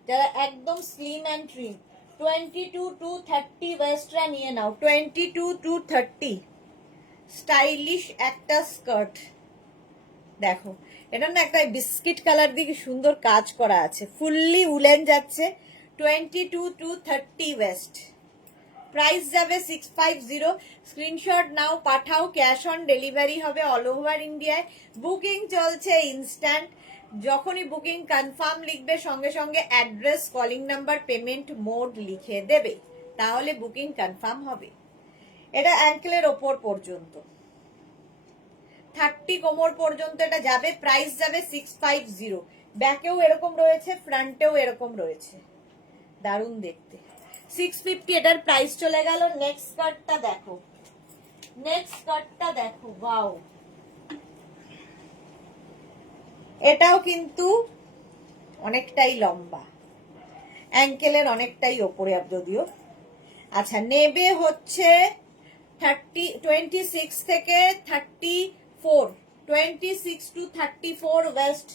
যারা একদম স্লিম অ্যান্ড ট্রিম, 22 to 30 ওয়েস্টরা নিয়ে নাও, 22 to 30। স্টাইলিশ একটা স্কার্ট দেখো, এটা না একটা বিস্কিট কালার দিকে সুন্দর কাজ করা আছে, ফুললি উলেন যাচ্ছে, 22 to 30 ওয়েস্ট। প্রাইস যাবে 650। স্ক্রিনশট নাও, পাঠাও। ক্যাশ অন ডেলিভারি হবে অল ওভার ইন্ডিয়ায়। বুকিং চলছে ইনস্ট্যান্ট, যখনই বুকিং কনফার্ম লিখবে সঙ্গে সঙ্গে address, calling number, payment mode লিখে দেবে, তাহলে বুকিং কনফার্ম হবে। এটা অ্যাঙ্কেলের ওপর পর্যন্ত, 30 কোমর পর্যন্ত এটা যাবে। প্রাইস যাবে 650। ব্যাকেও এরকম রয়েছে, ফ্রন্টেও এরকম রয়েছে, দারুণ দেখতে। 650 এটার প্রাইস চলে গেল। নেক্সট স্কার্টটা দেখো, নেক্সট স্কার্টটা দেখো, ওয়াও, এটাও কিন্তু অনেকটাই লম্বা, অ্যাঙ্কেলের অনেকটাই ওপরে যদিও। আচ্ছা, নেবে হচ্ছে 26 থেকে 34, 26 to 34 ওয়েস্ট,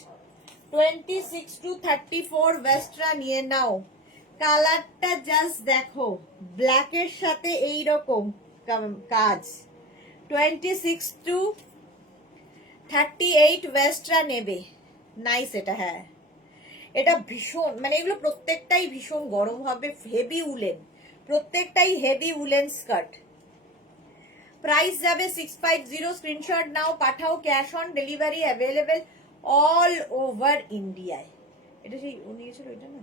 26 to 34 ওয়েস্টরা নিয়ে নাও। কালারটা জাস্ট দেখো, ব্ল্যাকের সাথে এইরকম কাজ। 26 to 38 ওয়েস্টরা নেবে, নাইস এটা। হ্যাঁ, এটা ভীষণ, মানে এগুলো প্রত্যেকটাই ভীষণ গরম হবে, হেভি উলেন, প্রত্যেকটাই হেভি উলেন স্কার্ট। প্রাইস যাবে 650। স্ক্রিনশট নাও, পাঠাও। Cash on delivery available all over ইন্ডিয়ায়। এটা সেই ও নিয়েছিল, এটা না?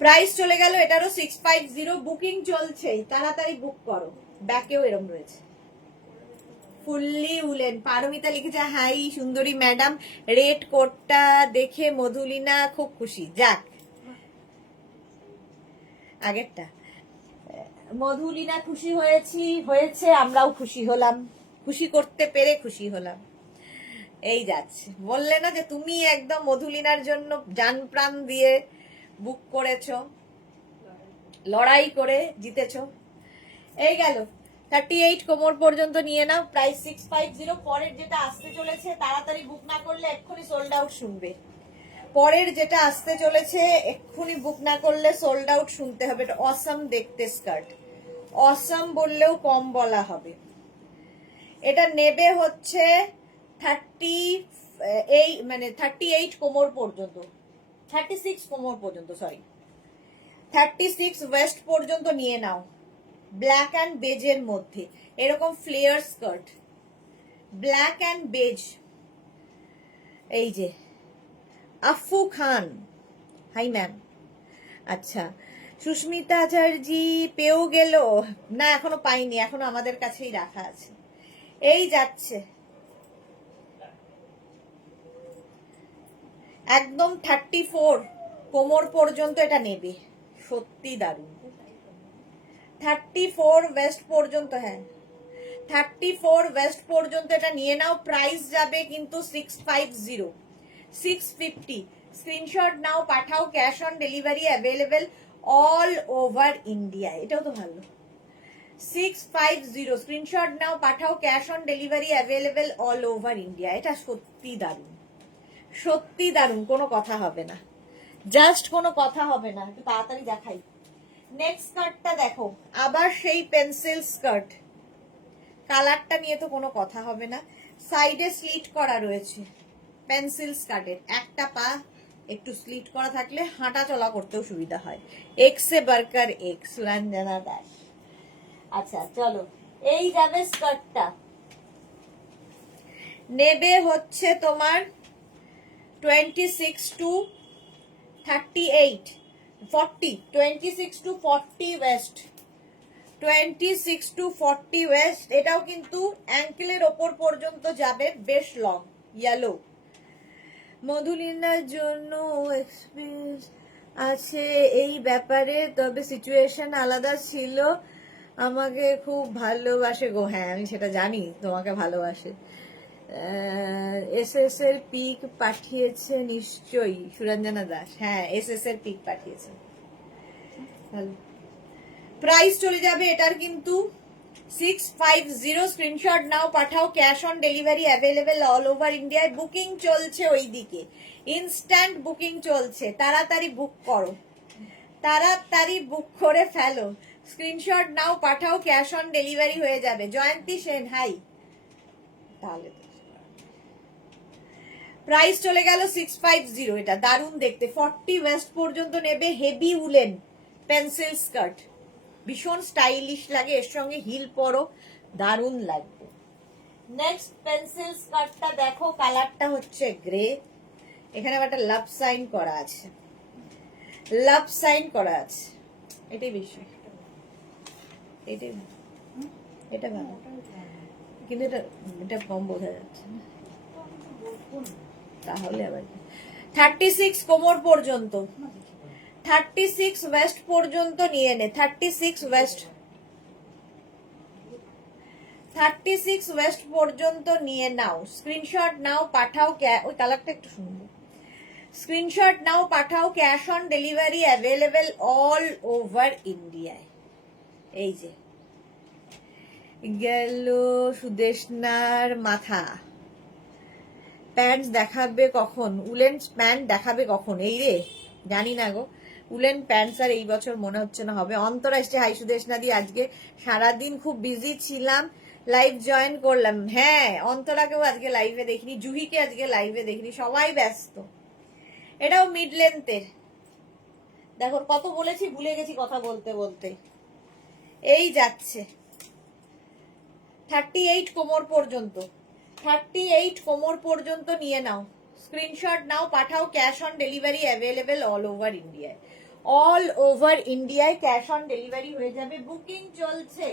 প্রাইস চলে গেল এটারও 650। বুকিং চলছে, তাড়াতাড়ি বুক করো। ব্যাকেও এরম রয়েছে, ফুললি উলেন। পারমিতা লিখেছে, হাই সুন্দরী ম্যাডাম, রেড কোটটা দেখে মধুলিনা খুব খুশি। যাক, আগেরটা মধুলিনা খুশি হয়েছে, আমরাও খুশি হলাম, খুশি করতে পেরে খুশি হলাম। এই যাচ্ছে, বললে না যে তুমি একদম মধুলিনার জন্য জান প্রাণ দিয়ে বুক করেছো, লড়াই করে জিতেছো। এই গেল 38 কোমর পর্যন্ত নিয়ে নাও। প্রাইস 650। পরের যেটা আসতে চলেছে, তাড়াতাড়ি বুক না করলে এক্ষুনি সোল্ড আউট শুনবে। পরের যেটা আসতে চলেছে, এক্ষুনি বুক না করলে সোল্ড আউট শুনতে হবে। এটা অসাম দেখতে স্কার্ট, অসাম বললেও কম বলা হবে। এটা নেবে হচ্ছে 38 কোমর পর্যন্ত, 36 কোমর পর্যন্ত, সরি 36 ওয়েস্ট পর্যন্ত নিয়ে নাও। ব্ল্যাক অ্যান্ড বেজের মধ্যে এরকম flare skirt, black and beige. এই যে আফু খান, হাই ম্যাম। আচ্ছা, সুস্মিতা আচার্যি পেয়েও গেল না, এখনো পাইনি, এখনো আমাদের কাছেই রাখা আছে। এই যাচ্ছে একদম 34 কোমর পর্যন্ত এটা নেবে, সত্যি দারুণ। 34 ওয়েস্ট পর্যন্ত, হ্যাঁ 34 ওয়েস্ট পর্যন্ত এটা নিয়ে নাও। প্রাইস যাবে কিন্তু 650 650। স্ক্রিনশট নাও, পাঠাও, cash on delivery available all over India. এটাও তো ভালো। 650 স্ক্রিনশট নাও, পাঠাও, cash on delivery available all over India. এটা সত্যি দারুণ, সত্যি দারুণ, কোনো কথা হবে না, জাস্ট কোনো কথা হবে না। একটু তাড়াতাড়ি দেখাই। নেক্সট স্কার্টটা দেখো, আবার সেই পেন্সিল স্কার্ট, কালারটা নিয়ে তো কোনো কথা হবে না। সাইডে স্লিট করা রয়েছে পেন্সিল স্কার্টের, একটা পা একটু স্লিট করা থাকলে হাঁটা চলা করতেও সুবিধা হয়। এক্সে বার্কার এক্স, সুরঞ্জনা দাস। আচ্ছা চলো, এই যাবে স্কার্টটা, নেবে হচ্ছে তোমার 26 to 38 40, 26 to 40 West, 26 to 40 West. এটাও কিন্তু অ্যাঙ্কেলের ওপর পর্যন্ত যাবে, বেশ লং, ইয়েলো। মধুলিনার জন্য এক্সপিরিয়েন্স আছে এই ব্যাপারে, তবে সিচুয়েশন আলাদা ছিল। আমাকে খুব ভালোবাসে গো, হ্যাঁ আমি সেটা জানি, তোমাকে ভালোবাসে। এসএস এর পিক পাঠিয়েছে নিশ্চয়ই সুরঞ্জনা দাস, হ্যাঁ এসএস এর পিক পাঠিয়েছে। ভালো। প্রাইস চলে যাবে এটার কিন্তু 650। স্ক্রিনশট নাও, পাঠাও, cash on delivery available all over ইন্ডিয়ায়। বুকিং চলছে ওইদিকে, ইনস্ট্যান্ট বুকিং চলছে, তাড়াতাড়ি বুক করো, তাড়াতাড়ি বুক করে ফেলো। স্ক্রিনশট নাও, পাঠাও, ক্যাশ অন ডেলিভারি হয়ে যাবে। জয়ন্তী সেন, হাই। তাহলে প্রাইস চলে গেল 650। এটা দারুণ দেখতে, 40 ওয়েস্ট পর্যন্ত নেবে, হেভি উলেন পেন্সিল স্কার্ট, ভীষণ স্টাইলিশ লাগে, এর সঙ্গে হিল পরো, দারুণ লাগবে। নেক্সট পেন্সিল স্কার্টটা দেখো, কালারটা হচ্ছে গ্রে, এখানে আবার একটা লাভ সাইন করা আছে, লাভ সাইন করা আছে। এটাই বেশি, এটাই এটা ভালো, কিন্তু এটা এটা কম বোঝা যাচ্ছে না, তাহলে আবার 36 কোমর পর্যন্ত, 36 ওয়েস্ট পর্যন্ত নিয়ে নে, 36 ওয়েস্ট, 36 ওয়েস্ট পর্যন্ত নিয়ে নাও। স্ক্রিনশট নাও, পাঠাও, ওই কালারটা একটু সুন্দর। স্ক্রিনশট নাও, পাঠাও, cash on delivery available all over ইন্ডিয়ায়। এই যে গেল সুদেশনার মাথা। প্যান্ট দেখাবে কখন? উলেন প্যান্ট দেখাবে কখন? এই রে জানি না গো, উলেন প্যান্টস আর এই বছর মনে হচ্ছে না হবে। অন্তরা এসছে, হাই সুদেশনা দি, আজকে সারাদিন খুব বিজি ছিলাম, লাইভ জয়েন করলাম। হ্যাঁ অন্তরাকেও আজকে লাইভে দেখিনি, জুহিকে আজকে লাইভে দেখিনি, সবাই ব্যস্ত। এটাও মিড লেন্থের, দেখো কত বলেছি, ভুলে গেছি কথা বলতে বলতে। এই যাচ্ছে 38 কোমর পর্যন্ত, 38 কোমর পর্যন্ত নিয়ে নাও। স্ক্রিনশট নাও, পাঠাও, cash on delivery available all over ইন্ডিয়ায়, অল ওভার ইন্ডিয়ায় ক্যাশ অন ডেলিভারি হয়ে যাবে। বুকিং চলছে,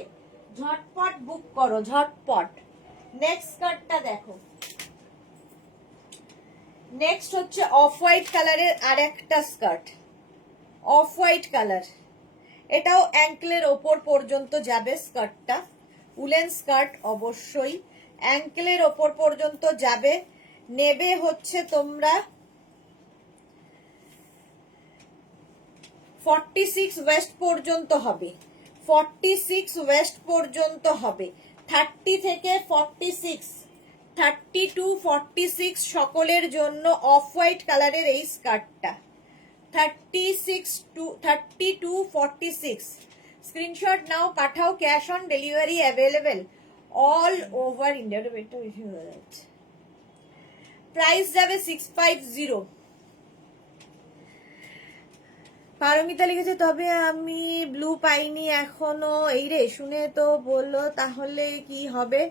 ঝটপট বুক করো, ঝটপট। নেক্সট স্কার্টটা দেখো, নেক্সট হচ্ছে অফ হোয়াইট কালারের আর একটা স্কার্ট, অফ হোয়াইট কালার। এটাও অ্যাঙ্কেলের ওপর পর্যন্ত যাবে স্কার্টটা, উলেন স্কার্ট অবশ্যই, অ্যাঙ্কেলের ওপর পর্যন্ত যাবে। নেবে হচ্ছে তোমরা 46 ওয়েস্ট পর্যন্ত হবে, 46 ওয়েস্ট পর্যন্ত হবে। 30 থেকে 46, 30 টু 46 সকলের জন্য অফ হোয়াইট কালারের এই স্কার্টটা, 30 টু 46। স্ক্রিনশট নাও, পাঠাও, cash on delivery available all over India. বেশি হয়ে যাচ্ছে। প্রাইস যাবে 650। পারমিতা লিখেছে, তবে আমি ব্লু পাইনি এখনো। এই রে, শুনে তো বললো তাহলে কি হবে।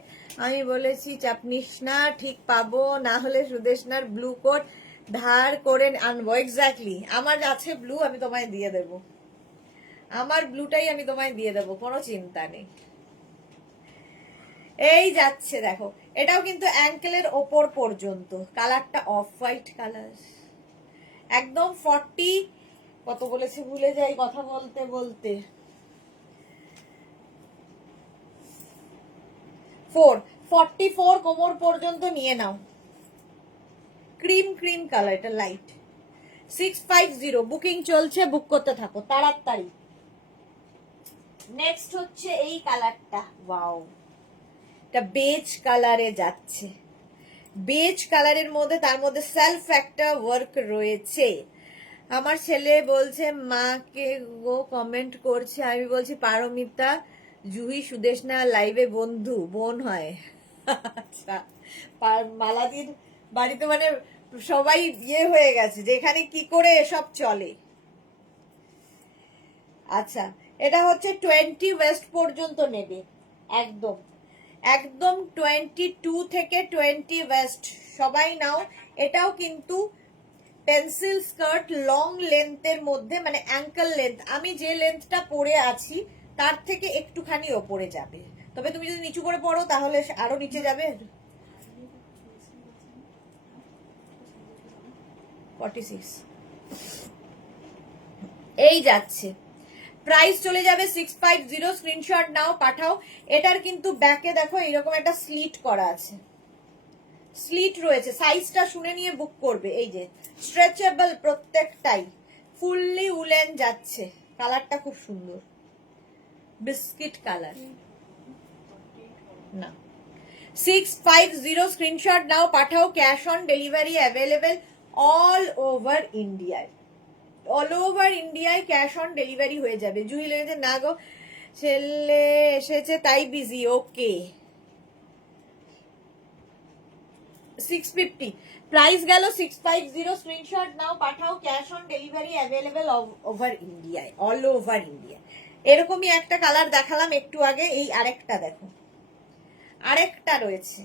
আমি বলেছি চাপ নিস না, ঠিক পাবো, না হলে সুদেশনার ব্লু কোট ধার করে আনবো। এক্স্যাক্টলি, আমার আছে ব্লু, আমি তোমায় দিয়ে দেবো। আমার ব্লুটাই আমি তোমায় দিয়ে দেবো, কোনো চিন্তা নেই। এই যাচ্ছে দেখো, এটাও কিন্তু অ্যাঙ্কেলের ওপর পর্যন্ত, কালারটা অফ হোয়াইট কালার, একদম 40 কত বলেছে ভুলে যাই কথা বলতে বলতে, 44 কোমর পর্যন্ত নিয়ে নাও। ক্রিম ক্রিম কালার, এটা লাইট। 650 বুকিং চলছে, বুক করতে থাকো তাড়াতাড়ি। নেক্সট হচ্ছে এই কালারটা, ওয়াও, এটা বেজ কালারে যাচ্ছে, বেজ কালারের মধ্যে, তার মধ্যে সেলফ একটা ওয়ার্ক রয়েছে। আমার ছেলে বলছে মাকে গো কমেন্ট করছে, আমি বলছি পারমিতা জুহি সুদেশনা লাইভে বন্ধু বোন হয়। আচ্ছা, মালাদির বাড়িতে মানে সবাই বিয়ে হয়ে গেছে, যেখানে কি করে এসব চলে। আচ্ছা, এটা হচ্ছে 20 ওয়েস্ট পর্যন্ত নেবে, একদম একদম 22 থেকে 20 ওয়েস্ট সবাই নাও। এটাও কিন্তু পেন্সিল স্কার্ট, লং লেন্থের মধ্যে, মানে অ্যাঙ্কেল লেন্থ। আমি যে লেন্থটা পরে আছি তার থেকে একটুখানি ওপরে যাবে, তবে তুমি যদি নিচু করে পড়ো তাহলে আরো নিচে যাবে। 46 এই যাচ্ছে, প্রাইস চলে যাবে 650। স্ক্রিনশট নাও, পাঠাও। এটার কিন্তু ব্যাকে দেখো এরকম একটা স্লিট করা আছে, স্লিট রয়েছে, সাইজটা শুনে নিয়ে বুক করবে। এই যে স্ট্রেচেবল প্রত্যেকটাই, ফুললি উলেন যাচ্ছে, কালারটা খুব সুন্দর, বিস্কিট কালার। না, 650 স্ক্রিনশট নাও, পাঠাও। Cash on delivery available all over ইন্ডিয়ায়, অল ওভার ইন্ডিয়ায় ক্যাশ অন ডেলিভারি হয়ে যাবে। জুহি লেগেছে না গো, ছেলে এসেছে তাই বিজি। ওকে, 650 প্রাইস গেল 650। স্ক্রিনশট নাও, পাঠাও। Cash on delivery available over ইন্ডিয়ায়, অল ওভার ইন্ডিয়া। এরকমই একটা কালার দেখালাম একটু আগে, এই আরেকটা দেখো, আরেকটা রয়েছে,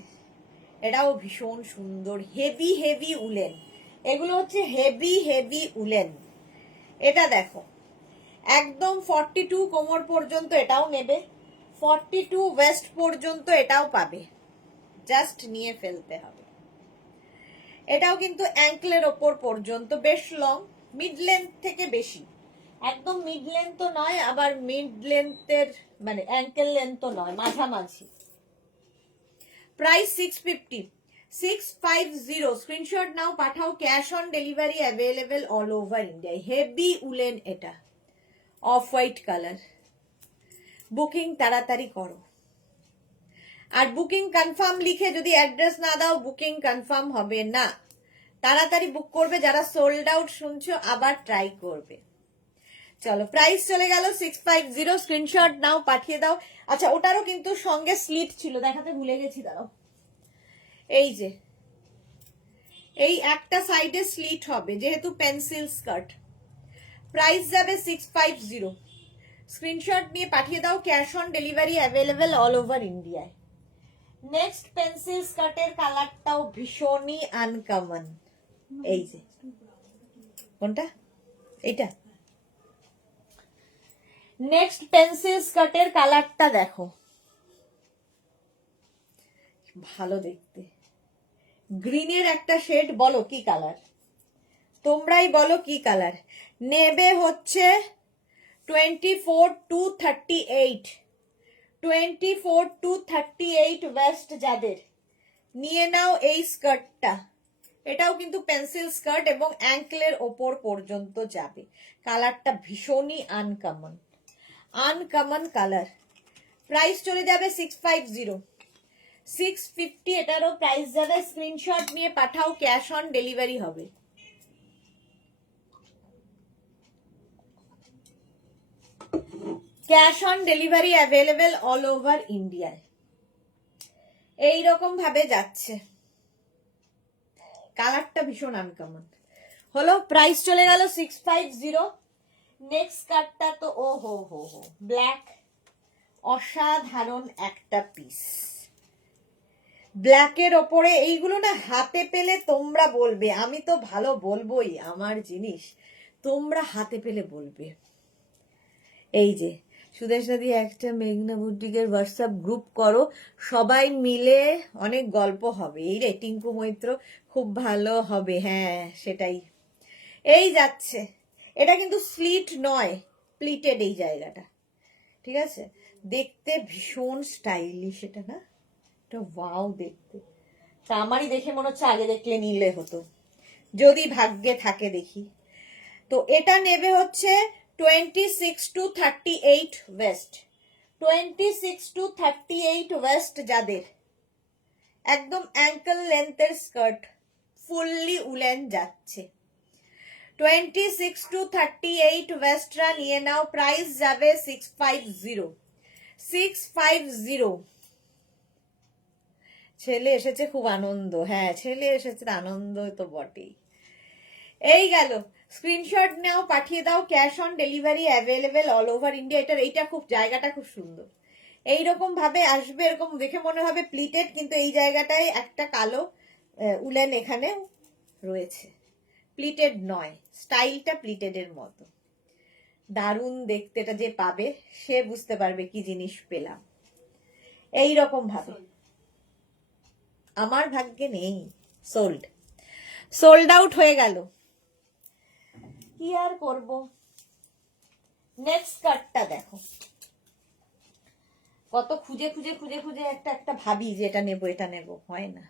এটাও ভীষণ সুন্দর, হেভি হেভি উলেন। এগুলো হচ্ছে হেভি হেভি উলেন। এটা দেখো, একদম 42 কোমর পর্যন্ত এটাও নেবে, 42 ওয়েস্ট পর্যন্ত এটাও পাবে, জাস্ট নিয়ে ফেলতে হবে। এটাও কিন্তু অ্যাঙ্কলের ওপর পর্যন্ত, বেশ লং, মিড লেন্থ থেকে বেশি, একদম মিড লেন্থ তো নয়, আবার মিড লেন্থের মানে অ্যাঙ্কেল লেন্থ তো নয়, মাঝামাঝি। প্রাইস 650, 650 স্ক্রিনশট নাও, পাঠাও। Cash on delivery available all over India. Heavy woollen, এটা অফ হোয়াইট কালার। বুকিং তাড়াতাড়ি করো, আর বুকিং কনফার্ম লিখে যদি অ্যাড্রেস না দাও বুকিং কনফার্ম হবে না। তাড়াতাড়ি বুক করবে, যারা সোল্ড আউট শুনছো আবার ট্রাই করবে। চলো, প্রাইস চলে গেল 650। স্ক্রিনশট নাও, পাঠিয়ে দাও। আচ্ছা, ওটারও কিন্তু সঙ্গে স্লিট ছিল, দেখাতে ভুলে গেছি, দাঁড়াও। এই যে এই একটা সাইডে স্লিট হবে, যেহেতু পেন্সিল স্কার্ট। প্রাইস যাবে 650। স্ক্রিনশট নিয়ে পাঠিয়ে দাও। Cash on delivery available all over ইন্ডিয়ায়। নেক্সট পেন্সিল স্কার্টের কালারটাও ভীষণই আনকমন। এই যে কোনটা, এইটা। নেক্সট পেন্সিল স্কার্টের কালারটা দেখো, ভালো দেখতে, গ্রিনের একটা শেড। বলো কি কালার, তোমরাই বলো কি কালার নেবে। হচ্ছে 24 to 38, 24 to 38 ওয়েস্ট যাদের, নিয়ে নাও এই স্কার্টটা। এটাও কিন্তু পেন্সিল স্কার্ট এবং অ্যাঙ্কলের ওপর পর্যন্ত যাবে। কালারটা ভীষণই আনকমন, আনকমন কালার। প্রাইস চলে যাবে 650, 650 এটারও প্রাইস যাবে। স্ক্রিনশট নিয়ে পাঠাও, ক্যাশ অন ডেলিভারি হবে। Cash on delivery available all over ইন্ডিয়ায়। এইরকম ভাবে যাচ্ছে, কালারটা ভীষণ আনকমন হলো। প্রাইস চলে গেল 650। নেক্সট কার্ডটা তো ও হো হো হো, ব্ল্যাক, অসাধারণ একটা পিস, ব্ল্যাকের ওপরে। এইগুলো না হাতে পেলে তোমরা বলবে, আমি তো ভালো বলবোই, আমার জিনিস তোমরা হাতে পেলে বলবে। এই যে সুদেশনা দিয়ে একটা মেঘনা বুটিকের হোয়াটসঅ্যাপ গ্রুপ করো, সবাই মিলে অনেক গল্প হবে। এই রে টিঙ্কু মৈত্র, খুব ভালো হবে। হ্যাঁ সেটাই। এই যাচ্ছে, এটা কিন্তু স্লিট নয়, প্লিটেড এই জায়গাটা, ঠিক আছে? দেখতে ভীষণ স্টাইলিশ এটা, না? এটা ওয়াও দেখতে। তা আমারই দেখে মনে হচ্ছে আগে দেখলে নিলে হতো, যদি ভাগ্যে থাকে দেখি। তো এটা নেবে হচ্ছে 26 to 38 ওয়েস্ট, 26 to 38 ওয়েস্ট যাদের, একদম অ্যাঙ্কেল লেন্থের স্কার্ট, ফুললি উলেন যাচ্ছে। 26 to 38 ওয়েস্টরা নিয়ে নাও, প্রাইস যাবে 650, 650। ছেলে এসেছে, খুব আনন্দ। হ্যাঁ ছেলে এসেছে, আনন্দ তো বটেই। এই গেল, স্ক্রিনশট নাও, পাঠিয়ে দাও, cash on delivery available all over India. এইটা খুব, জায়গাটা খুব সুন্দর, এইরকম ভাবে আসবে, এরকম দেখে মনে হবে প্লিটেড, কিন্তু এই জায়গাটায় একটা কালো উলেন এখানে রয়েছে, প্লিটেড নয়, স্টাইলটা প্লিটেডের মতো। দারুণ দেখতে, এটা যে পাবে সে বুঝতে পারবে কি জিনিস পেলাম। এই রকম ভাবে আমার ভাগ্যে নেই, সোল্ড, সোল্ড আউট হয়ে গেল, কি আর করব। নেক্সট কার্ডটা দেখো, কত খুঁজে খুঁজে খুঁজে খুঁজে একটা ভাবি যে এটা নেবো এটা নেবো, হয় না।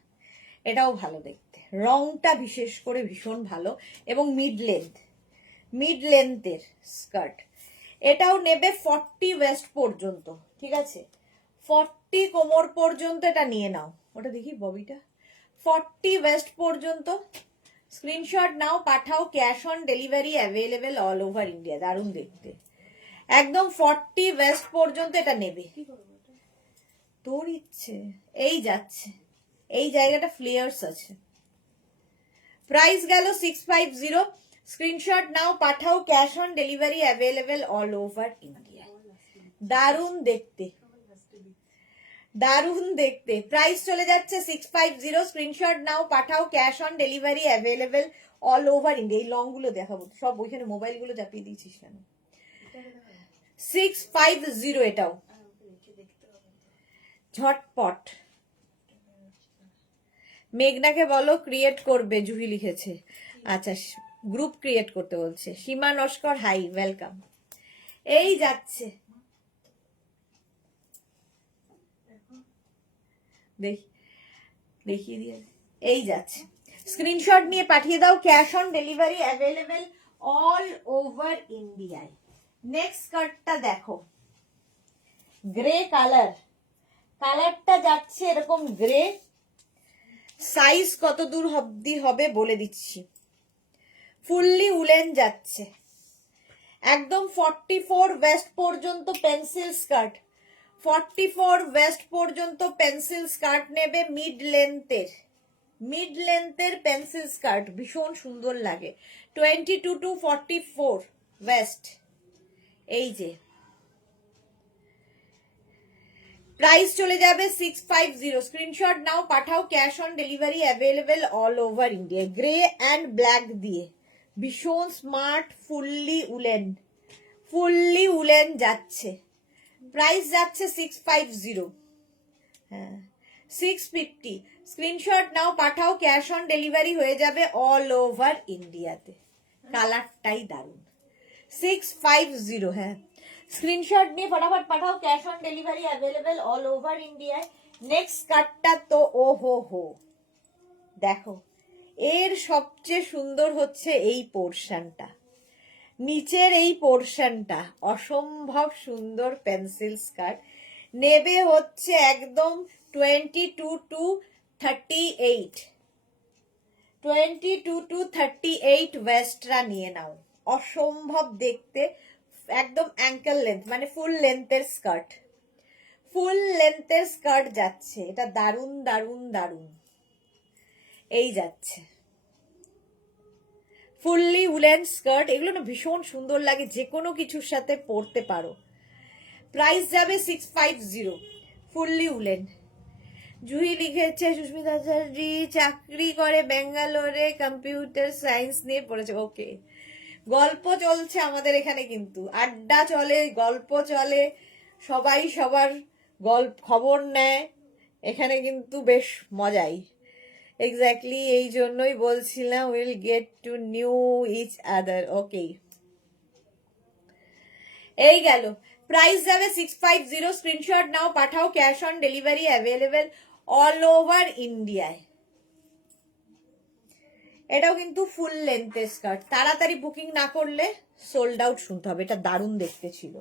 এটাও ভালো দেখতে, রংটা বিশেষ করে ভীষণ ভালো, এবং মিড লেন্থের স্কার্ট। এটাও নেবে 40 ওয়েস্ট পর্যন্ত, ঠিক আছে? 40 কোমর পর্যন্ত এটা নিয়ে নাও। ওটা দেখি ববিটা, 40 ওয়েস্ট পর্যন্ত। স্ক্রিনশট নাও, পাঠাও, cash on delivery available all over India. দারুণ দেখতে, একদম 40 ওয়েস্ট পর্যন্ত এটা নেবে, তোর ইচ্ছে। এই যাচ্ছে, এই জায়গাটা ফ্লেয়ার্স আছে। প্রাইস গেল 650, স্ক্রিনশট নাও, পাঠাও, cash on delivery available all over India. দারুণ দেখতে, দারুণ দেখতে। প্রাইস চলে যাচ্ছে 650, স্ক্রিনশট নাও, পাঠাও, cash on delivery available all over India. এই লং গুলো দেখাবো সব, ওইখানে মোবাইল গুলো চাপিয়ে দিয়েছিস কেন? 650 এটাও, ঝটপট। মেঘনাকে বলো ক্রিয়েট করবে, জুহি লিখেছে। আচ্ছা, গ্রুপ ক্রিয়েট করতে বলছে। সীমা নস্কর, হাই, ওয়েলকাম। এই যাচ্ছে, দেখিয়ে দিয়ে, এই যাচ্ছে। স্ক্রিনশট নিয়ে পাঠিয়ে দাও, cash on delivery available all over ইন্ডিয়ায়। নেক্সট কার্ডটা দেখো, গ্রে কালার, কালারটা যাচ্ছে এরকম গ্রে। সাইজ কত দূর অব্দি হবে বলে দিচ্ছি, ফুললি উলেন যাচ্ছে, একদম 44 ওয়েস্ট পর্যন্ত পেন্সিল স্কার্ট, 44 ওয়েস্ট পর্যন্ত পেন্সিল স্কার্ট নেবে, মিড লেন্থের পেন্সিল স্কার্ট, ভীষণ সুন্দর লাগে। 22 to 44 ওয়েস্ট, এই যে। প্রাইস চলে যাবে 650, স্ক্রিনশট নাও, পাঠাও, cash on delivery available all over India. Grey and black দিয়ে, ভীষণ স্মার্ট, ফুললি উলেন যাচ্ছে। প্রাইস যাচ্ছে 650, হ্যাঁ 650। স্ক্রিনশট নাও, পাঠাও, ক্যাশ অন ডেলিভারি হয়ে যাবে অল ওভার ইন্ডিয়াতে। কালারটাই দারুণ, 650। হ্যাঁ, স্ক্রিনশট নিয়ে ফটাফট পাঠাও, cash on delivery available all over ইন্ডিয়ায়। নেক্সট কার্ডটা তো ও হো, দেখো, এর সবচেয়ে সুন্দর হচ্ছে এই পোর্শনটা, নিচের এই পোর্শনটা অসম্ভব সুন্দর। পেন্সিল স্কার্ট নেবে হচ্ছে একদম 22 to 38, 22 to 38 ওয়েস্টরা নিয়ে নাও, অসম্ভব দেখতে, একদম অ্যাঙ্কেল লেন্থ, মানে ফুল লেন্থের স্কার্ট যাচ্ছে। এটা দারুণ দারুণ দারুণ, এই যাচ্ছে ফুললি উলেন স্কার্ট। এগুলো না ভীষণ সুন্দর লাগে, যে কোনো কিছুর সাথে পরতে পারো। প্রাইস যাবে 650, ফুললি উলেন। জুহি লিখেছে, সুস্মিতা চ্যাটার্জি চাকরি করে ব্যাঙ্গালোরে, কম্পিউটার সায়েন্স নিয়ে পড়েছে। ওকে, গল্প চলছে আমাদের এখানে, কিন্তু আড্ডা চলে, গল্প চলে, সবাই সবার গল্প খবর নেয় এখানে, কিন্তু বেশ মজাই। এক্স্যাক্টলি, এই জন্যই বলছিলাম will get to know each other. Okay, এই গেল। প্রাইস যাবে 650। স্ক্রিনশট নাও, পাঠাও, cash on delivery available all over ইন্ডিয়ায়। এটাও কিন্তু ফুল লেন্থের স্কার্ট, তাড়াতাড়ি বুকিং না করলে সোল্ড আউট শুনতে হবে। এটা দারুণ দেখতে ছিল।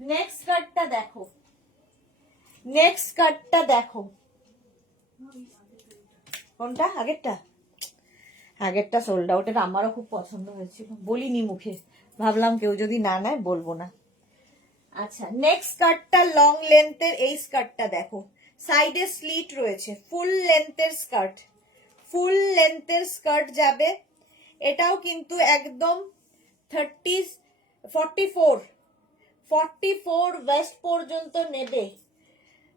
নেক্সট স্কার্টটা দেখো, নেক্সট স্কার্টটা দেখো। কোনটা? আগেরটা? আগেরটা সোল্ড আউট। এটা আমারও খুব পছন্দ হয়েছিল, বলিনি মুখে, ভাবলাম কেউ যদি না নেয় বলবো না। আচ্ছা, নেক্সট স্কার্টটা লং লেন্থের। এই স্কার্টটা দেখো, সাইডে স্লিট রয়েছে, ফুল লেন্থের স্কার্ট, ফুল লেন্থের স্কার্ট যাবে। এটাও কিন্তু একদম 44 ওয়েস্ট পর্যন্ত নেবে,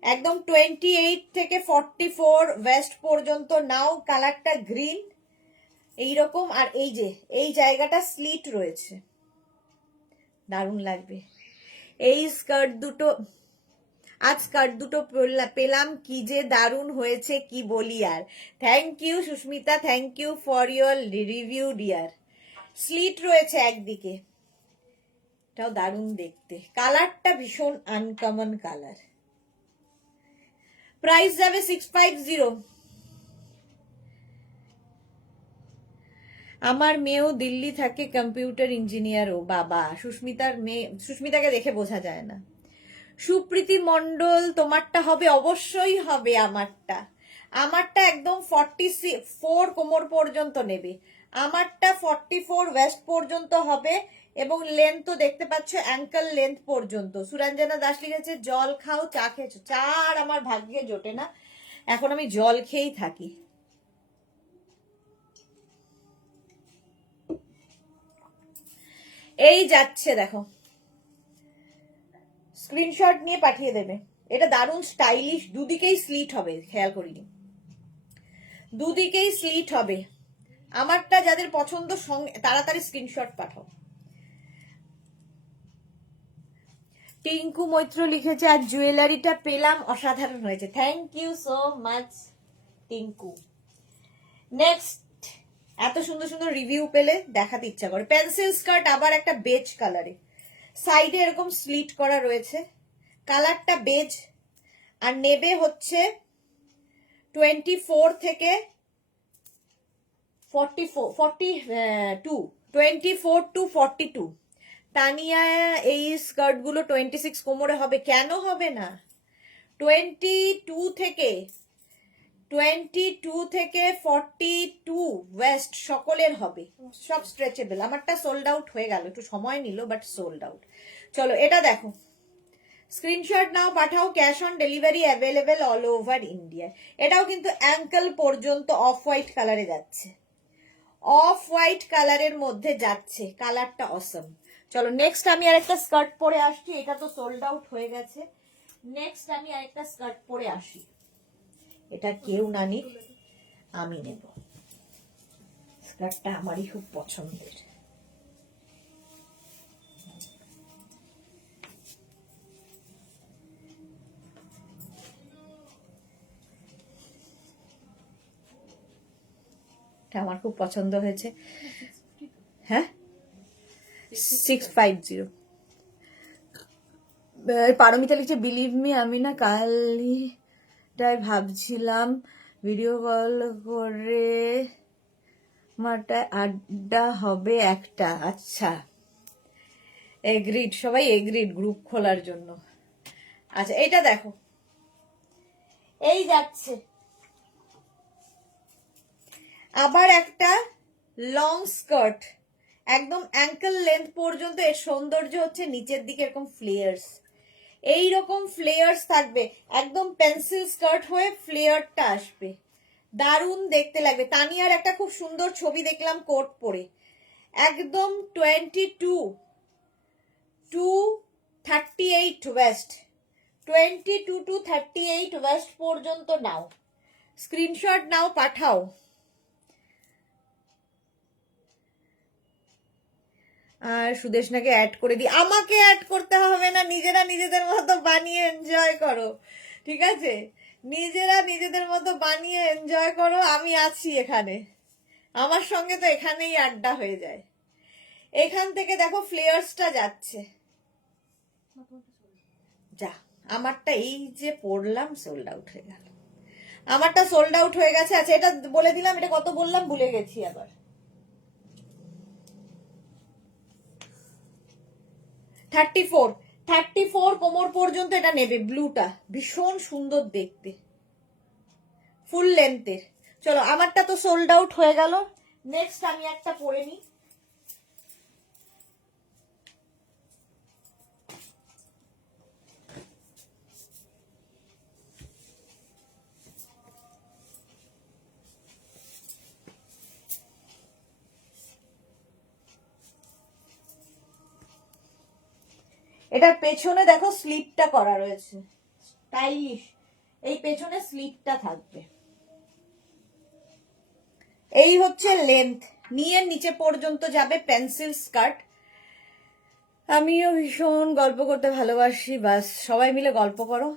একদম 28 থেকে 44 ওয়েস্ট পর্যন্ত নাও। কালারটা গ্রিন এইরকম, আর এই যে এই জায়গাটা স্লিট রয়েছে, দারুণ লাগবে। এই স্কার্ট দুটো, আজ স্কার্ট দুটো পেলাম, কি যে দারুণ হয়েছে কি বলি আর। Thank you Susmita, thank you for your review dear. Slit রয়েছে একদিকে, এটাও দারুণ দেখতে, কালারটা ভীষণ আনকমন কালার। প্রাইস যাবে 650। আমার মেয়েও দিল্লি থাকে, কম্পিউটার ইঞ্জিনিয়ার। ও বাবা, সুস্মিতার মেয়ে, সুস্মিতাকে দেখে বোঝা যায় না। সুপ্রীতি মণ্ডল, তোমারটা হবে? অবশ্যই হবে আমারটা। আমারটা একদম 44 কোমর পর্যন্ত নেবে, আমারটা 44 ওয়েস্ট পর্যন্ত হবে, এবং লেন্থ তো দেখতে পাচ্ছ অ্যাঙ্কল লেন্থ পর্যন্ত। সুরঞ্জনা দাস লিখেছে জল খাও, চা খেয়েছো? চা আর আমার ভাগ্যে জোটে না, এখন আমি জল খেয়েই থাকি। এই যাচ্ছে দেখো, স্ক্রিনশট নিয়ে পাঠিয়ে দেবে। এটা দারুণ স্টাইলিশ, দুদিকেই স্লিট হবে, খেয়াল করিনি, দুদিকেই স্লিট হবে। আমারটা যাদের পছন্দ সঙ্গে তাড়াতাড়ি স্ক্রিনশট পাঠাও। টিঙ্কু মৈত্র লিখেছে আর জুয়েলারিটা পেলাম, অসাধারণ হয়েছে। Thank you so much Tinku. Next, এত সুন্দর সুন্দর রিভিউ পেলে দেখাতে ইচ্ছা করে। পেন্সিল স্কার্ট, আবার একটা বেজ কালারে, সাইডে এরকম স্লিট করা রয়েছে, কালারটা বেজ, আর নেবে হচ্ছে 24 থেকে 42। তানিয়া, এই স্কার্ট গুলো 26 কোমরে হবে, কেন হবে না? 22 থেকে 42 ওয়েস্ট সকলের হবে, সব স্ট্রেচেবল। আমারটা সোল্ড আউট হয়ে গেল, একটু সময় নিল, বাট সোল্ড আউট। চলো এটা দেখো, স্ক্রিনশট নাও, পাঠাও, cash on delivery available all over India. এটাও কিন্তু অ্যাঙ্কল পর্যন্ত অফ হোয়াইট কালারে যাচ্ছে, অফ হোয়াইট কালারের মধ্যে যাচ্ছে, কালারটা অসম। চলো নেক্সট আমি আরেকটা স্কার্ট পরে আসছি, এটা তো সোল্ড আউট হয়ে গেছে। নেক্সট আমি আরেকটা স্কার্ট পরে আসি, এটা কেউ না নিক, আমি নেব। স্কার্টটা আমারই খুব পছন্দের। এটা আমার খুব পছন্দ হয়েছে। হ্যাঁ, 650। পারমিতা লিখছে বিলিভ মি, আমি না কালই তাই ভাবছিলাম ভিডিও কল করে মাটা আড্ডা হবে একটা। আচ্ছা, এগ্রিড, সবাই এগ্রিড গ্রুপ খোলার জন্য। আচ্ছা এটা দেখো, এই যাচ্ছে আবার একটা লং স্কার্ট, একদম অ্যাঙ্কল লেন্থ পর্যন্ত। এর সৌন্দর্য হচ্ছে নিচের দিকে এরকম ফ্লেয়ার্স, এইরকম ফ্লেয়ার্স থাকবে, একদম পেন্সিল স্কার্ট হয়ে ফ্লেয়ারটা আসবে, দারুণ দেখতে লাগবে। তানিয়ার একটা খুব সুন্দর ছবি দেখলাম কোট পরে, একদম 22 to 38 ওয়েস্ট, 22 to 38 ওয়েস্ট পর্যন্ত নাও, স্ক্রিনশট নাও, পাঠাও। আর সুদেশনাকে অ্যাড করে দিই। আমাকে অ্যাড করতে হবে না, নিজেরা নিজেদের মতো বানিয়ে এনজয় করো, ঠিক আছে? নিজেরা নিজেদের মতো বানিয়ে এনজয় করো, আমি আছি এখানে, আমার সঙ্গে তো এখানেই আড্ডা হয়ে যায়। এখান থেকে দেখো ফ্লেয়ার্সটা যাচ্ছে, যা আমারটা এই যে পড়লাম সোল্ড আউট হয়ে গেল, আমারটা সোল্ড আউট হয়ে গেছে। আচ্ছা এটা বলে দিলাম, এটা কত বললাম ভুলে গেছি আবার। 34 কোমর পর্যন্ত এটা নেবে, ব্লুটা ভীষণ সুন্দর দেখতে, ফুল লেন্থের। চলো আমারটা তো সোল্ড আউট হয়ে গেল, নেক্সট আমি একটা পরে নিই। এটার পেছনে দেখো স্লিপটা করা রয়েছে, স্টাইলিশ। এই পেছনে স্লিপটা থাকবে। এই হচ্ছে লেন্থ, নিয়ে নিচে পর্যন্ত যাবে পেন্সিল স্কার্ট। আমিও ভীষণ গল্প করতে ভালোবাসি, বাস সবাই মিলে গল্প করো।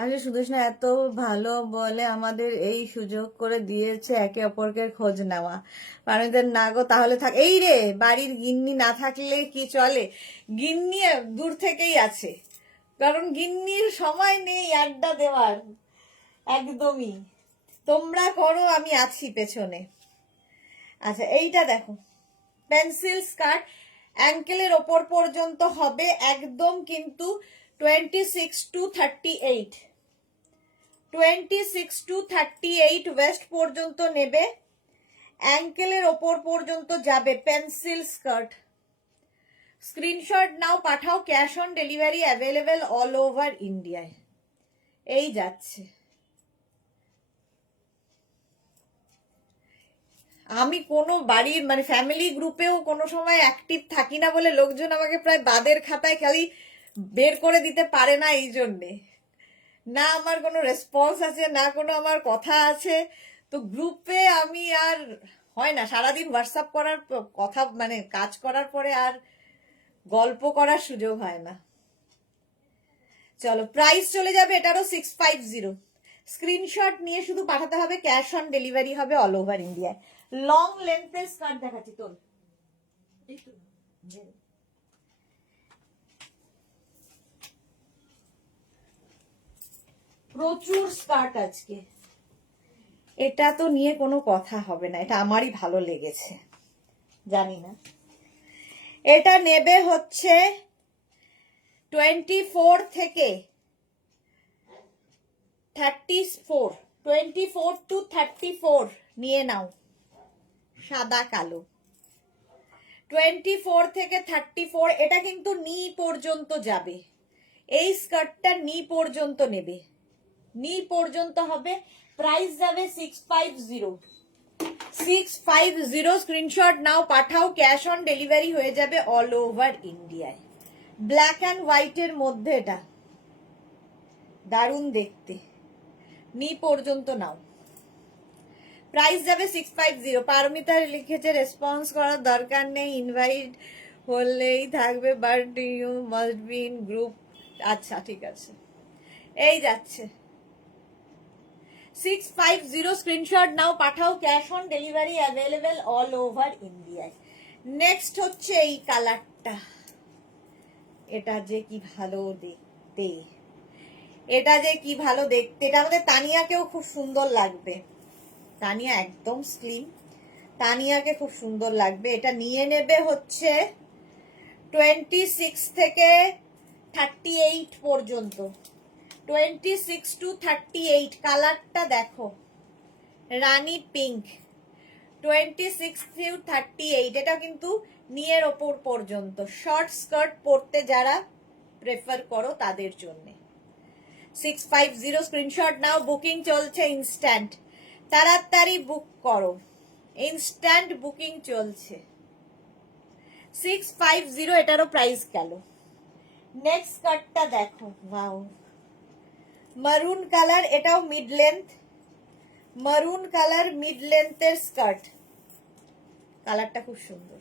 আসলে সুদেশনা এত ভালো বলে আমাদের এই সুযোগ করে দিয়েছে একে অপরকে খোঁজ নেওয়া। পারমিতার না গো তাহলে থাক, এই রে বাড়ির গিন্নি না থাকলে কি চলে? গিন্নি দূর থেকেই আছে, কারণ গিন্নির সময় নেই আড্ডা দেওয়ার একদমই। তোমরা করো, আমি আছি পেছনে। আচ্ছা এইটা দেখো, পেন্সিল স্কার্ট, অ্যাঙ্কেলের ওপর পর্যন্ত হবে একদম, কিন্তু 26 to 38, 26 to 38 ওয়েস্ট পর্যন্ত নেবে, অ্যাঙ্কেলের ওপর পর্যন্ত যাবে পেন্সিল স্কার্ট। স্ক্রিনশট নাও, পাঠাও, cash on delivery available all over ইন্ডিয়ায়। এই যাচ্ছে। আমি কোনো বাড়ির মানে ফ্যামিলি গ্রুপেও কোনো সময় অ্যাক্টিভ থাকি না বলে লোকজন আমাকে প্রায় বাদের খাতায় খালি বের করে দিতে পারে না, এই জন্যে। না আমার কোনো রেসপন্স আছে, না কোনো আমার কথা আছে, তো গ্রুপে আমি আর হয় না, সারাদিন হোয়াটসঅ্যাপ করার কথা মানে কাজ করার পরে আর গল্প করার সুযোগ হয় না। চলো প্রাইস চলে যাবে এটারও 650। স্ক্রিনশট নিয়ে শুধু পাঠাতে হবে, ক্যাশ অন ডেলিভারি হবে অল ওভার ইন্ডিয়ায়। লং লেন্থের স্কার্ট দেখাচ্ছি তোর, প্রচুর স্কার্ট আজকে। এটা তো নিয়ে কোনো কথা হবে না, এটা আমারই ভালো লেগেছে, জানি না। এটা নেবে হচ্ছে 24 থেকে 34, 24 to 34 নিয়ে নাও, সাদা কালো। 24 থেকে 34, এটা কিন্তু নি পর্যন্ত যাবে, এই স্কার্টটা নি পর্যন্ত নেবে, নি পর্যন্ত হবে। প্রাইস যাবে 650, 650। স্ক্রিনশট নাও, পাঠাও, ক্যাশ অন ডেলিভারি হয়ে যাবে অল ওভার ইন্ডিয়ায়। ব্ল্যাক অ্যান্ড হোয়াইটের মধ্যে এটা দারুণ দেখতে, নি পর্যন্ত নাও। প্রাইস যাবে 650। পারমিতা লিখেছে রেসপন্স করার দরকার নেই, ইনভাইট হলেই থাকবে, but you must be in group. আচ্ছা ঠিক আছে, এই যাচ্ছে 650। স্ক্রিনশট নাও, পাঠাও, cash on delivery available all over ইন্ডিয়ায়। নেক্সট হচ্ছে এই কালারটা, এটা যে কি ভালো দেখতে, এটা যে কি ভালো দেখতে। এটা আমাদের তানিয়াকেও খুব সুন্দর লাগবে, তানিয়া একদম স্লিম, তানিয়াকে খুব সুন্দর লাগবে। এটা নিয়ে নেবে হচ্ছে 26 থেকে 38 পর্যন্ত, 26 to 38। কালারটা দেখো, রানী পিঙ্ক, 26 to 38। এটা কিন্তু নিয়ের ওপর পর্যন্ত, শর্ট স্কার্ট পরতে যারা প্রেফার করো তাদের জন্য। 650। স্ক্রিনশট নাও, বুকিং চলছে ইনস্ট্যান্ট, তাড়াতাড়ি বুক করো, ইনস্ট্যান্ট বুকিং চলছে। 650, এটারও প্রাইস গেল। নেক্সট স্কার্টটা দেখো, ওয়াও, মারুন কালার, এটাও mid length, maroon colour mid লেন্থের স্কার্ট, কালারটা খুব সুন্দর।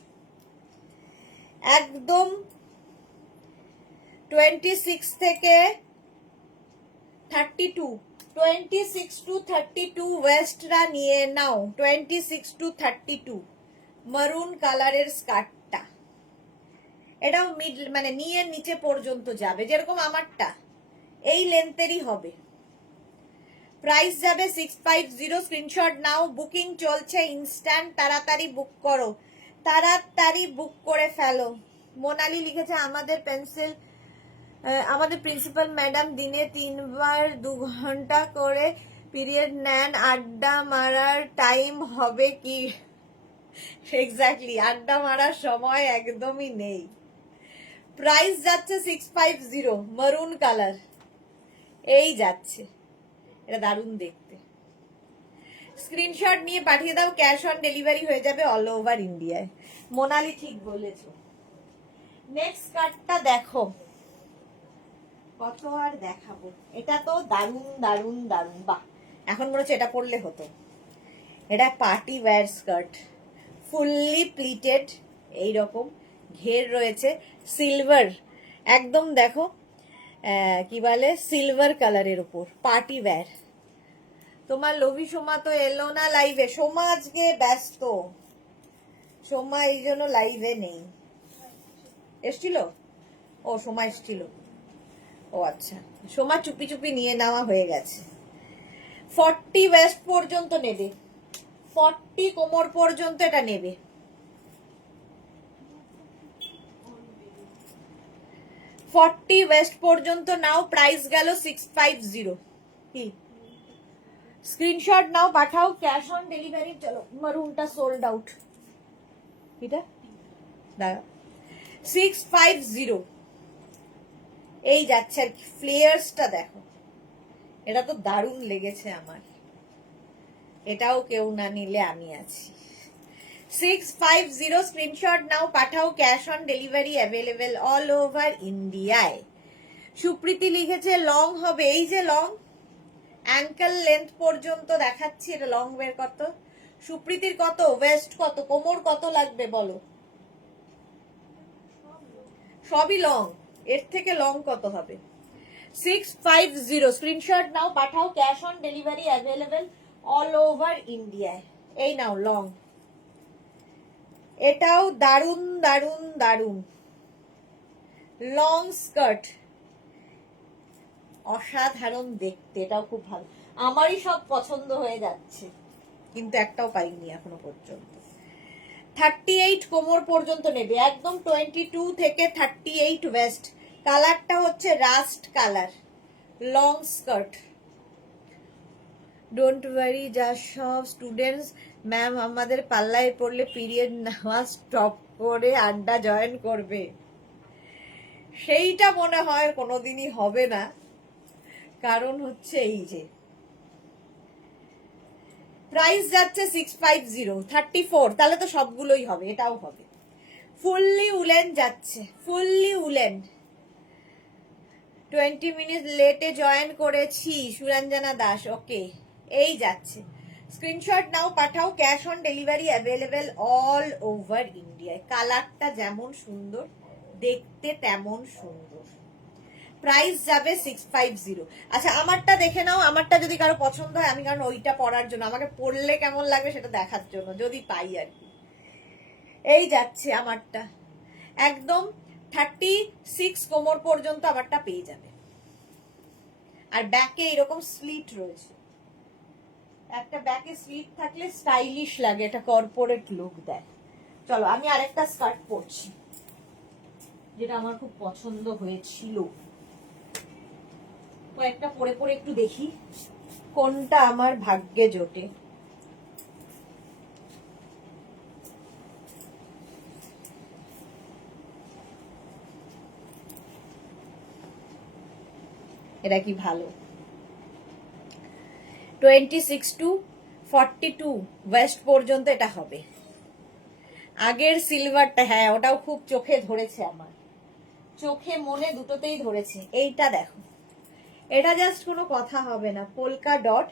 একদম 26 থেকে 32, 26 to 32 ওয়েস্টরা নিয়ে নাও। 26 to 32 মারুন কালারের স্কার্টটা, এটাও মিড মানে নিয়ে নিচে পর্যন্ত যাবে, যেরকম আমারটা এই লেন্থেরই হবে। প্রাইস যাবে 650। স্ক্রিনশট নাও, বুকিং চলছে ইনস্ট্যান্ট, তাড়াতাড়ি বুক করো, তাড়াতাড়ি বুক করে ফেলো। মোনালি লিখেছে আমাদের প্রিন্সিপাল ম্যাডাম দিনে 3 বার 2 ঘন্টা করে পিরিয়ড নেন, আড্ডা মারার টাইম হবে কি? এক্স্যাক্টলি, আড্ডা মারার সময় একদমই নেই। প্রাইস যাচ্ছে 650, মারুন কালার, এই যাচ্ছে, এটা দারুণ দেখতে। স্ক্রিনশট নিয়ে পাঠিয়ে দাও, ক্যাশ অন ডেলিভারি হয়ে যাবে অল ওভার ইন্ডিয়ায়। মোনালি ঠিক বলেছো। নেক্সট কার্ডটা দেখো, কত আর দেখাবো, এটা তো দারুণ দারুণ দারুণ, বাহ, এখন মনে হচ্ছে এটা পরলে হতো। এটা party wear skirt, fully pleated, এইরকম ঘের রয়েছে, সিলভার, একদম দেখো কি বলে সিলভার কালারের উপর, পার্টি ওয়্যার। তোমার লোভী সোমা তো এলো না লাইভে, সোমা আজকে ব্যস্ত, সোমা এই জন্য লাইভে নেই। এসছিল? ও সোমা এসছিল, ও আচ্ছা, সোমা চুপি চুপি নিয়ে নেওয়া হয়ে গেছে। 40 ওয়েস্ট পর্যন্ত নেবে, 40 কোমর পর্যন্ত এটা নেবে। ওয়েস্ট পর্যন্ত নাও, প্রাইস গেল 650। কি স্ক্রিনশট নাও, পাঠাও, ক্যাশ অন ডেলিভারি। চলো, মারুনটা সোল্ড আউট, এটা দাঁড়া, 650 এই যাচ্ছে আর কি। ফ্লেয়ার্সটা দেখো, এটা তো দারুণ লেগেছে আমার, এটাও কেউ না নিলে আমি আছি। 650 স্ক্রিনশট নাও, পাঠাও, cash on delivery available all over ইন্ডিয়ায়। সুপ্রীতি লিখেছে লং হবে, এই যে লং, অ্যাঙ্কেল লেন্থ পর্যন্ত দেখাচ্ছি, এটা লং বের কত? সুপ্রীতির কত, ওয়েস্ট কত, কোমর কত লাগবে বলো? সবই লং, এর থেকে লং কত হবে? 650 স্ক্রিনশট নাও, পাঠাও, cash on delivery available all over ইন্ডিয়ায়। এই নাও লং, এটাও দারুন দারুন দারুন লং স্কার্ট, অসাধারণ দেখতে, এটাও খুব ভালো। আমারই সব পছন্দ হয়ে যাচ্ছে, কিন্তু একটাও পাইনি এখনো পর্যন্ত। 38 কোমর পর্যন্ত নেবে, একদম 22 থেকে 38 ওয়েস্ট। কালারটা হচ্ছে rushed colour, long skirt. Don't worry, যা সব স্টুডেন্টস ম্যাম আমাদের পাল্লায় পড়লে পিরিয়ড নেওয়া স্টপ করে আড্ডা জয়েন করবে, সেইটা মনে হয় কোনোদিনই হবে না। কারণ হচ্ছে এই যে প্রাইস যাচ্ছে 650, 34, তাহলে তো সবগুলোই হবে, এটাও হবে। ফুললি উলেন যাচ্ছে, ফুললি উলেন। 20 মিনিট লেটে জয়েন করেছি, সুরঞ্জনা দাস, ওকে, এই যাচ্ছে। স্ক্রিনশট নাও, পাঠাও, cash on delivery available all over ইন্ডিয়ায়। কালারটা যেমন সুন্দর দেখতে তেমন সুন্দর। প্রাইস যাবে 650। আচ্ছা, আমারটা দেখে নাও, আমারটা যদি কারো পছন্দ হয়, আমি কারণ ওইটা পরার জন্য, আমাকে পরলে কেমন লাগবে সেটা দেখার জন্য, যদি পাই আর কি। এই যাচ্ছে আমারটা, একদম 36 কোমর পর্যন্ত আমারটা পেয়ে যাবে। আর ব্যাকে এরকম স্লিট রয়েছে, একটা ব্যাকে স্লিট থাকলে স্টাইলিশ লাগে, এটা কর্পোরেট লুক দেয়। চলো, আমি আরেকটা স্কার্ট পরছি, যেটা আমার খুব পছন্দ হয়েছিল। কয়েকটা পরে পরে একটু দেখি কোনটা আমার ভাগ্যে জোটে। এটা কি ভালো। 26 to 42 ওয়েস্ট পর্যন্ত এটা হবে। আগের সিলভারটা, হ্যাঁ ওটাও খুব চোখে ধরেছে আমার, চোখে মনে দুটোতেই ধরেছে। এইটা দেখো, এটা জাস্ট কোনো কথা হবে না, পোলকা ডট,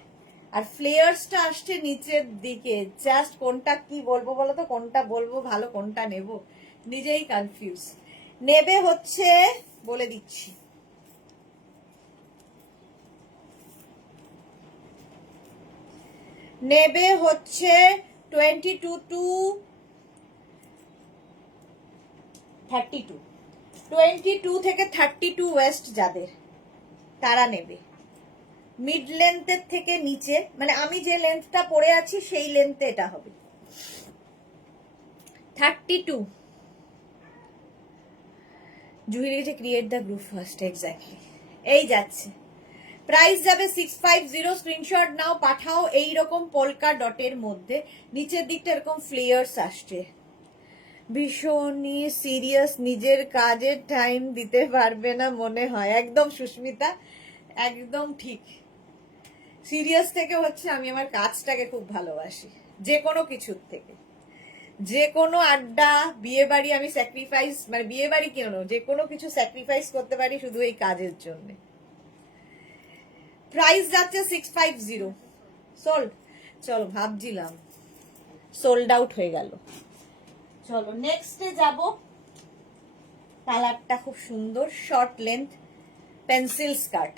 আর ফ্লেয়ার্সটা আসছে নিচের দিকে, জাস্ট কোনটা কি বলবো বলো তো, কোনটা বলবো ভালো, কোনটা নেব, নিজেই কনফিউজ। নেবে হচ্ছে বলে দিচ্ছি, নেবে হচ্ছে 22 to 32, 22 থেকে 32 ওয়েস্ট যাদের, তারা নেবে। মিড লেন্থের থেকে নিচে, মানে আমি যে লেন্থটা পরে আছি সেই লেন্থে এটা হবে 32। জুহি লিখেছে create the group first, exactly. এই যাচ্ছে, প্রাইস যাবে 650। স্ক্রিনশট নাও, পাঠাও। এই রকম পোলকা ডটের মধ্যে নিচের দিকটা এরকম ফ্লেয়ার্স আসছে। ভীষণই সিরিয়াস, নিজের কাজের টাইম দিতে পারবে না মনে হয়। একদম সুস্মিতা, একদম ঠিক। সিরিয়াস থেকে হচ্ছে আমি আমার কাজটাকে খুব ভালোবাসি, যে কোনো কিছুর থেকে। যে কোনো আড্ডা, বিয়ে বাড়ি আমি স্যাক্রিফাইস, মানে বিয়ে বাড়ি কেন, যে কোনো কিছু স্যাক্রিফাইস করতে পারি শুধু এই কাজের জন্য। প্রাইস যাচ্ছে 650। সোল্ড। চলো, ভাবছিলাম সোল্ড আউট হয়ে গেল। চলো নেক্সটে যাব। কালারটা খুব সুন্দর, শর্ট লেন্থ পেন্সিল স্কার্ট,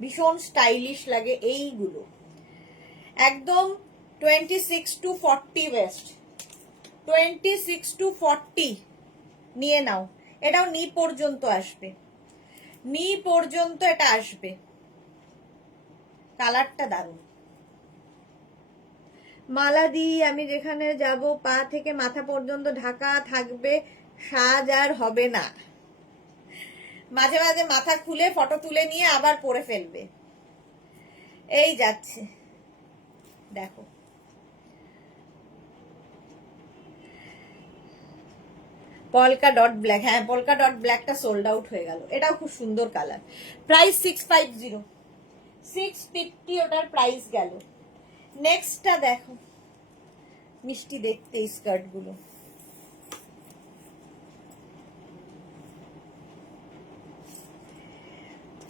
ভীষণ স্টাইলিশ লাগে এইগুলো। একদম 26 to 40 ওয়েস্ট, 26 to 40 নিয়ে নাও। এটাও নি পর্যন্ত আসবে, নি পর্যন্ত এটা আসবে। কালারটা দারুণ। মালা দি, আমি যেখানে যাব পা থেকে মাথা পর্যন্ত ঢাকা থাকবে, সাজ আর হবে না। মাঝে মাঝে মাথা খুলে ফটো তুলে নিয়ে আবার পরে ফেলবে। এই যাচ্ছে, দেখো। পলকা ডট ব্ল্যাক, হ্যাঁ পলকা ডট ব্ল্যাকটা সোল্ড আউট হয়ে গেল। এটাও খুব সুন্দর কালার। প্রাইস 650, 650 ওটার প্রাইস গেল। নেক্সটটা দেখো, মিষ্টি দেখতে স্কার্ট গুলো।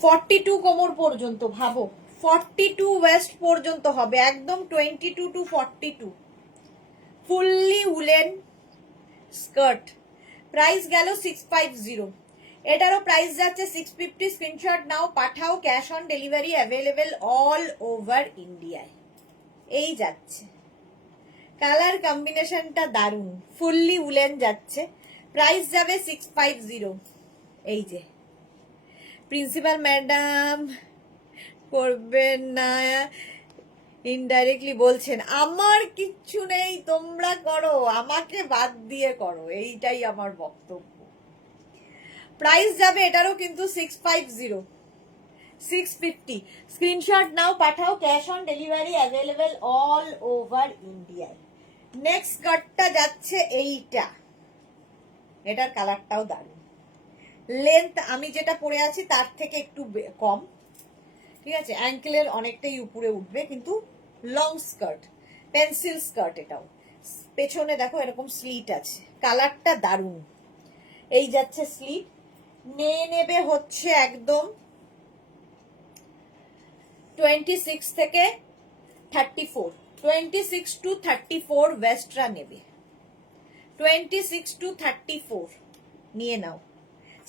$42 কোমর পর্যন্ত, ভাবো 42 ওয়েস্ট পর্যন্ত হবে, একদম 22 to 42 fully woollen skirt. Price গেল 650। এটারও প্রাইস যাচ্ছে 650। স্ক্রিনশট নাও, পাঠাও। Cash on delivery available all over ইন্ডিয়ায়। এই যাচ্ছে, কালার কম্বিনেশনটা দারুন, ফুললি উলেন যাচ্ছে। প্রাইস যাবে 650। এই যে প্রিন্সিপাল ম্যাডাম করবেন না, ইনডাইরেক্টলি বলছেন আমার কিচ্ছু নেই, তোমরা করো, আমাকে বাদ দিয়ে করো, এইটাই আমার বক্তব্য। প্রাইস যাবে এটারও কিন্তু 650, 650। স্ক্রিনশট নাও, পাঠাও। Cash on delivery available all over ইন্ডিয়ায়। নেক্সট স্কার্টটা যাচ্ছে এইটা, এটার কালারটাও দারুণ। লেন্থ আমি যেটা পরে আছি তার থেকে একটু কম, ঠিক আছে, অ্যাঙ্কেলের অনেকটাই উপরে উঠবে, কিন্তু লং স্কার্ট, পেন্সিল স্কার্ট। এটাও পেছনে দেখো এরকম স্লিট আছে, কালারটা দারুণ। এই যাচ্ছে স্লিট। নিয়ে নেবে হচ্ছে একদম 26 থেকে 34, 26 to 34 ওয়েস্টরা নেবে। 26 to 34 নিয়ে নাও।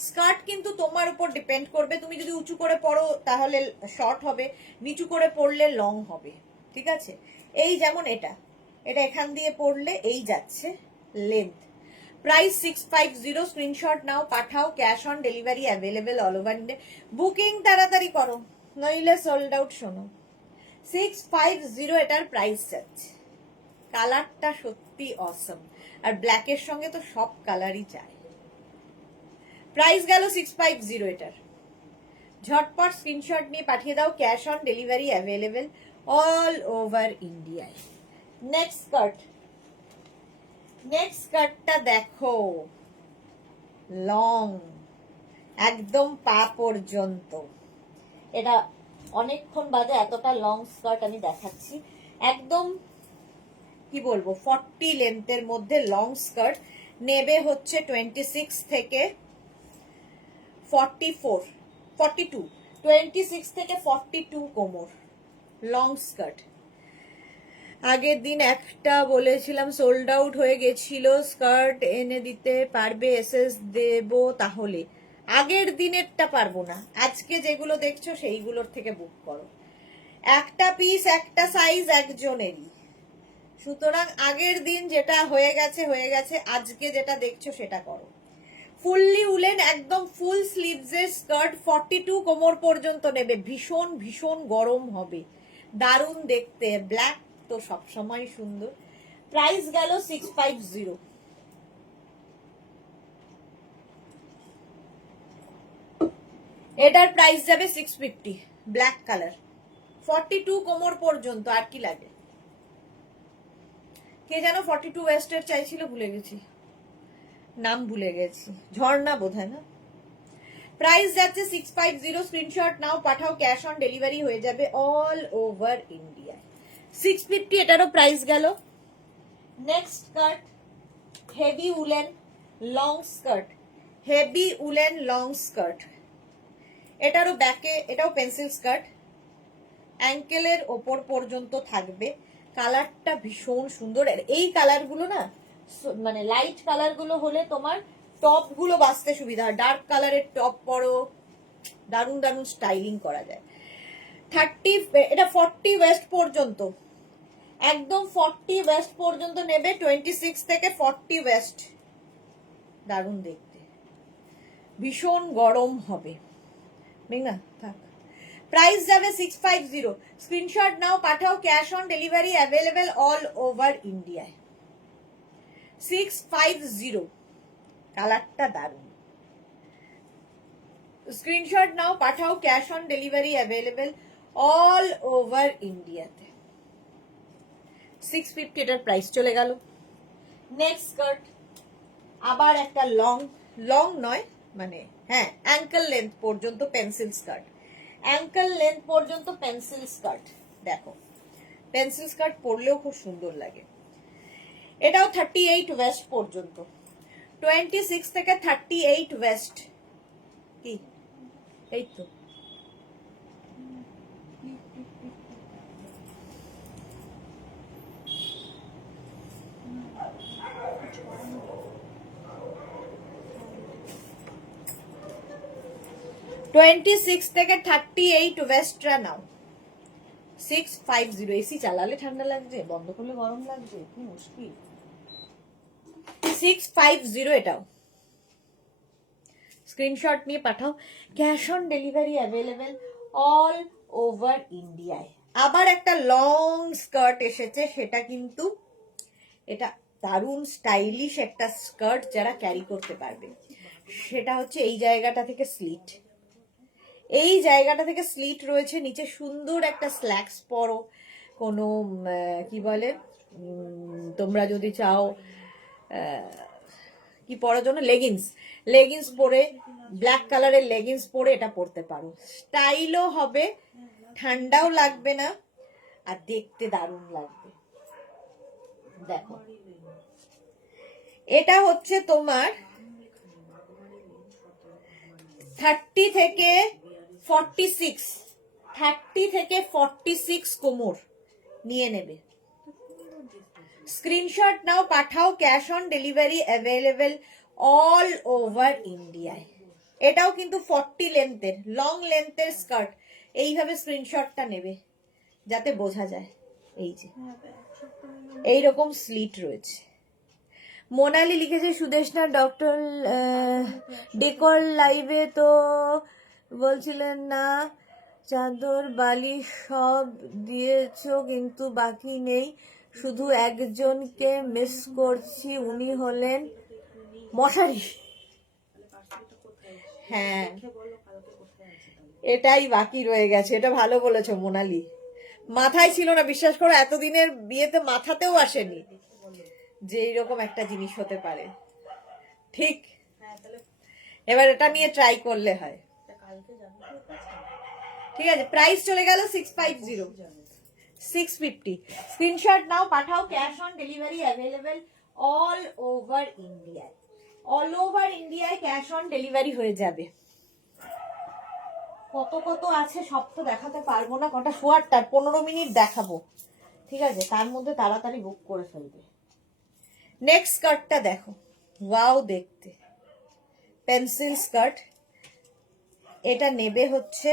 স্কার্ট কিন্তু তোমার উপর ডিপেন্ড করবে, তুমি যদি উঁচু করে পরো তাহলে শর্ট হবে, নিচু করে পরলে লং হবে, ঠিক আছে। এই যেমন এটা, এটা এখান দিয়ে পরলে এই যাচ্ছে লেন্থ। প্রাইস 650। স্ক্রিনশট নাও, পাঠাও। Cash on delivery available all over India. Booking তাড়াতাড়ি করো, নইলে সোল্ড আউট। শোনো, 650 এটার প্রাইস যাচ্ছে। কালারটা সত্যি অসম, আর ব্ল্যাকের সঙ্গে তো সব কালারই চায়। প্রাইস গেল 650 এটার। ঝটপট স্ক্রিনশট নিয়ে পাঠিয়ে দাও। Cash on delivery available all over ইন্ডিয়ায়। নেক্সট স্কার্ট, নেক্সট স্কার্টটা দেখো, লং, একদম পা পর্যন্ত। এটা অনেকক্ষণ বাদে এতটা লং স্কার্ট আমি দেখাচ্ছি। একদম কি বলবো, 40 লেন্থের মধ্যে লং স্কার্ট। নেবে হচ্ছে 26 থেকে 44, 42, 26 থেকে 42 কোমর, লং স্কার্ট। আগের দিন একটা বলেছিলাম সোল্ড আউট হয়ে গেছিল, স্কার্ট এনে দিতে পারবে? এসএস দেব তাহলে? আগের দিনেরটা পারবো না, আজকে যেগুলো দেখছো সেইগুলোর থেকে বুক করো। একটা পিস একটা সাইজ একজনেরই, সুতরাং আগের দিন যেটা হয়ে গেছে, আজকে যেটা দেখছো সেটা করো। ফুললি উলেন একদম ফুল স্লিভসের স্কার্ট, 42 কোমর পর্যন্ত নেবে, ভীষণ ভীষণ গরম হবে, দারুণ দেখতে, ব্ল্যাক তো সবসময় সুন্দর। প্রাইস গেল 650। এটার প্রাইস যাবে 650, ব্ল্যাক কালার, 42 কোমর পর্যন্ত। আর কি লাগে? কে যেন 42 ওয়েস্টের চাইছিল, ভুলে গেছি, নাম ভুলে গেছি, ঝর্ণা বোধহয় না। প্রাইস যাচ্ছে 650, স্ক্রিনশট নাও, পাঠাও, ক্যাশ অন ডেলিভারি হয়ে যাবে অল ওভার ইন্ডিয়া। 650 এটারও প্রাইস গেল। Next skirt, heavy woollen long skirt, heavy woollen long skirt, এটারও ব্যাকে, এটাও পেন্সিল স্কার্ট, অ্যাঙ্কেলের ওপর পর্যন্ত থাকবে, কালারটা ভীষণ সুন্দর। এই কালারগুলো না, মানে লাইট কালারগুলো হলে তোমার টপ গুলো বাঁচতে সুবিধা হয়, ডার্ক কালারের টপ পরো, দারুণ দারুণ স্টাইলিং করা যায়। 30, এটা 40 ওয়েস্ট পর্যন্ত, একদম 40 ওয়েস্ট পর্যন্ত নেবে, 26 থেকে 40 ওয়েস্ট, দারুণ দেখতে, ভীষণ গরম হবে। না থাক, প্রাইস যাবে 650, স্ক্রিনশট নাও, পাঠাও, cash on delivery available all over ইন্ডিয়ায়। 650, কালারটা দারুণ, স্ক্রিনশট নাও, পাঠাও, cash on delivery available all over ইন্ডিয়াতে। 650 এটার প্রাইস চলে গেল। নেক্সট স্কার্ট, আবার একটা লং, লং নয় মানে হ্যাঁ অ্যাঙ্কেল লেন্থ পর্যন্ত পেন্সিল স্কার্ট, অ্যাঙ্কেল লেন্থ পর্যন্ত পেন্সিল স্কার্ট। দেখো পেন্সিল স্কার্ট পরলেও খুব সুন্দর লাগে। এটাও 38 ওয়েস্ট পর্যন্ত, 26 থেকে 38 ওয়েস্ট। কি এই তো, টোয়েন্টি থেকে 38 ওয়েস্টরা নাও। 650, এসি চালালে ঠান্ডা লাগছে, বন্ধ করলে গরম লাগছে, কি মুশকিল। 650 এটাও, স্ক্রিনশট নিয়ে পাঠাও, cash on delivery available all over ইন্ডিয়ায়। আবার একটা লং স্কার্ট এসেছে, সেটা কিন্তু এটা দারুণ স্টাইলিশ একটা স্কার্ট, যারা ক্যারি করতে পারবে। সেটা হচ্ছে এই জায়গাটা থেকে স্লিট, এই জায়গাটা থেকে স্লিট রয়েছে, নিচে সুন্দর একটা স্ল্যাক্স পরো, কোনো কি বলে, তোমরা যদি চাও কি পরার জন্য, লেগিংস, লেগিংস পরে, ব্ল্যাক কালারের লেগিংস পরে এটা পরতে পারো, স্টাইলও হবে, ঠান্ডাও লাগবে না, আর দেখতে দারুণ লাগবে। দেখো এটা হচ্ছে তোমার 30 থেকে 46, 30 থেকে 46 কোমর নিয়ে নেবে। স্ক্রিনশট নাও, পাঠাও, cash on delivery available all over ইন্ডিয়ায়। এটাও কিন্তু 40 লেন্থের, লং লেন্থের স্কার্ট। এইভাবে স্ক্রিনশটটা নেবে যাতে বোঝা যায়, এই যে এইরকম স্লিট রয়েছে। মোনালি লিখেছে, সুদেশনা ডক্টর ডেকর লাইভে তো বলছিলেন না চাদর বালিশ সব দিয়েছো কিন্তু বাকি নেই, শুধু একজনকে মিস করছি, উনি হলেন মশারি। হ্যাঁ এটাই বাকি রয়ে গেছে, এটা ভালো বলেছো মোনালি, মাথায় ছিল না, বিশ্বাস করো এতদিনের বিয়েতে মাথাতেও আসেনি যে এইরকম একটা জিনিস হতে পারে। ঠিক, এবার এটা নিয়ে ট্রাই করলে হয়। ঠিক আছে, প্রাইস চলে গেল 650, 650, স্ক্রিনশট নাও, পাঠাও, cash on delivery available all over ইন্ডিয়ায়, অল ওভার ইন্ডিয়ায় ক্যাশ অন ডেলিভারি হয়ে যাবে। কত কত আছে সব তো দেখাতে পারবো না, কটা শোয়ারটার 15 মিনিট দেখাবো, ঠিক আছে, তার মধ্যে তাড়াতাড়ি বুক করে ফেলবে। নেক্সট স্কার্টটা দেখো, ওয়াও দেখতে, পেন্সিল স্কার্ট। এটা নেবে হচ্ছে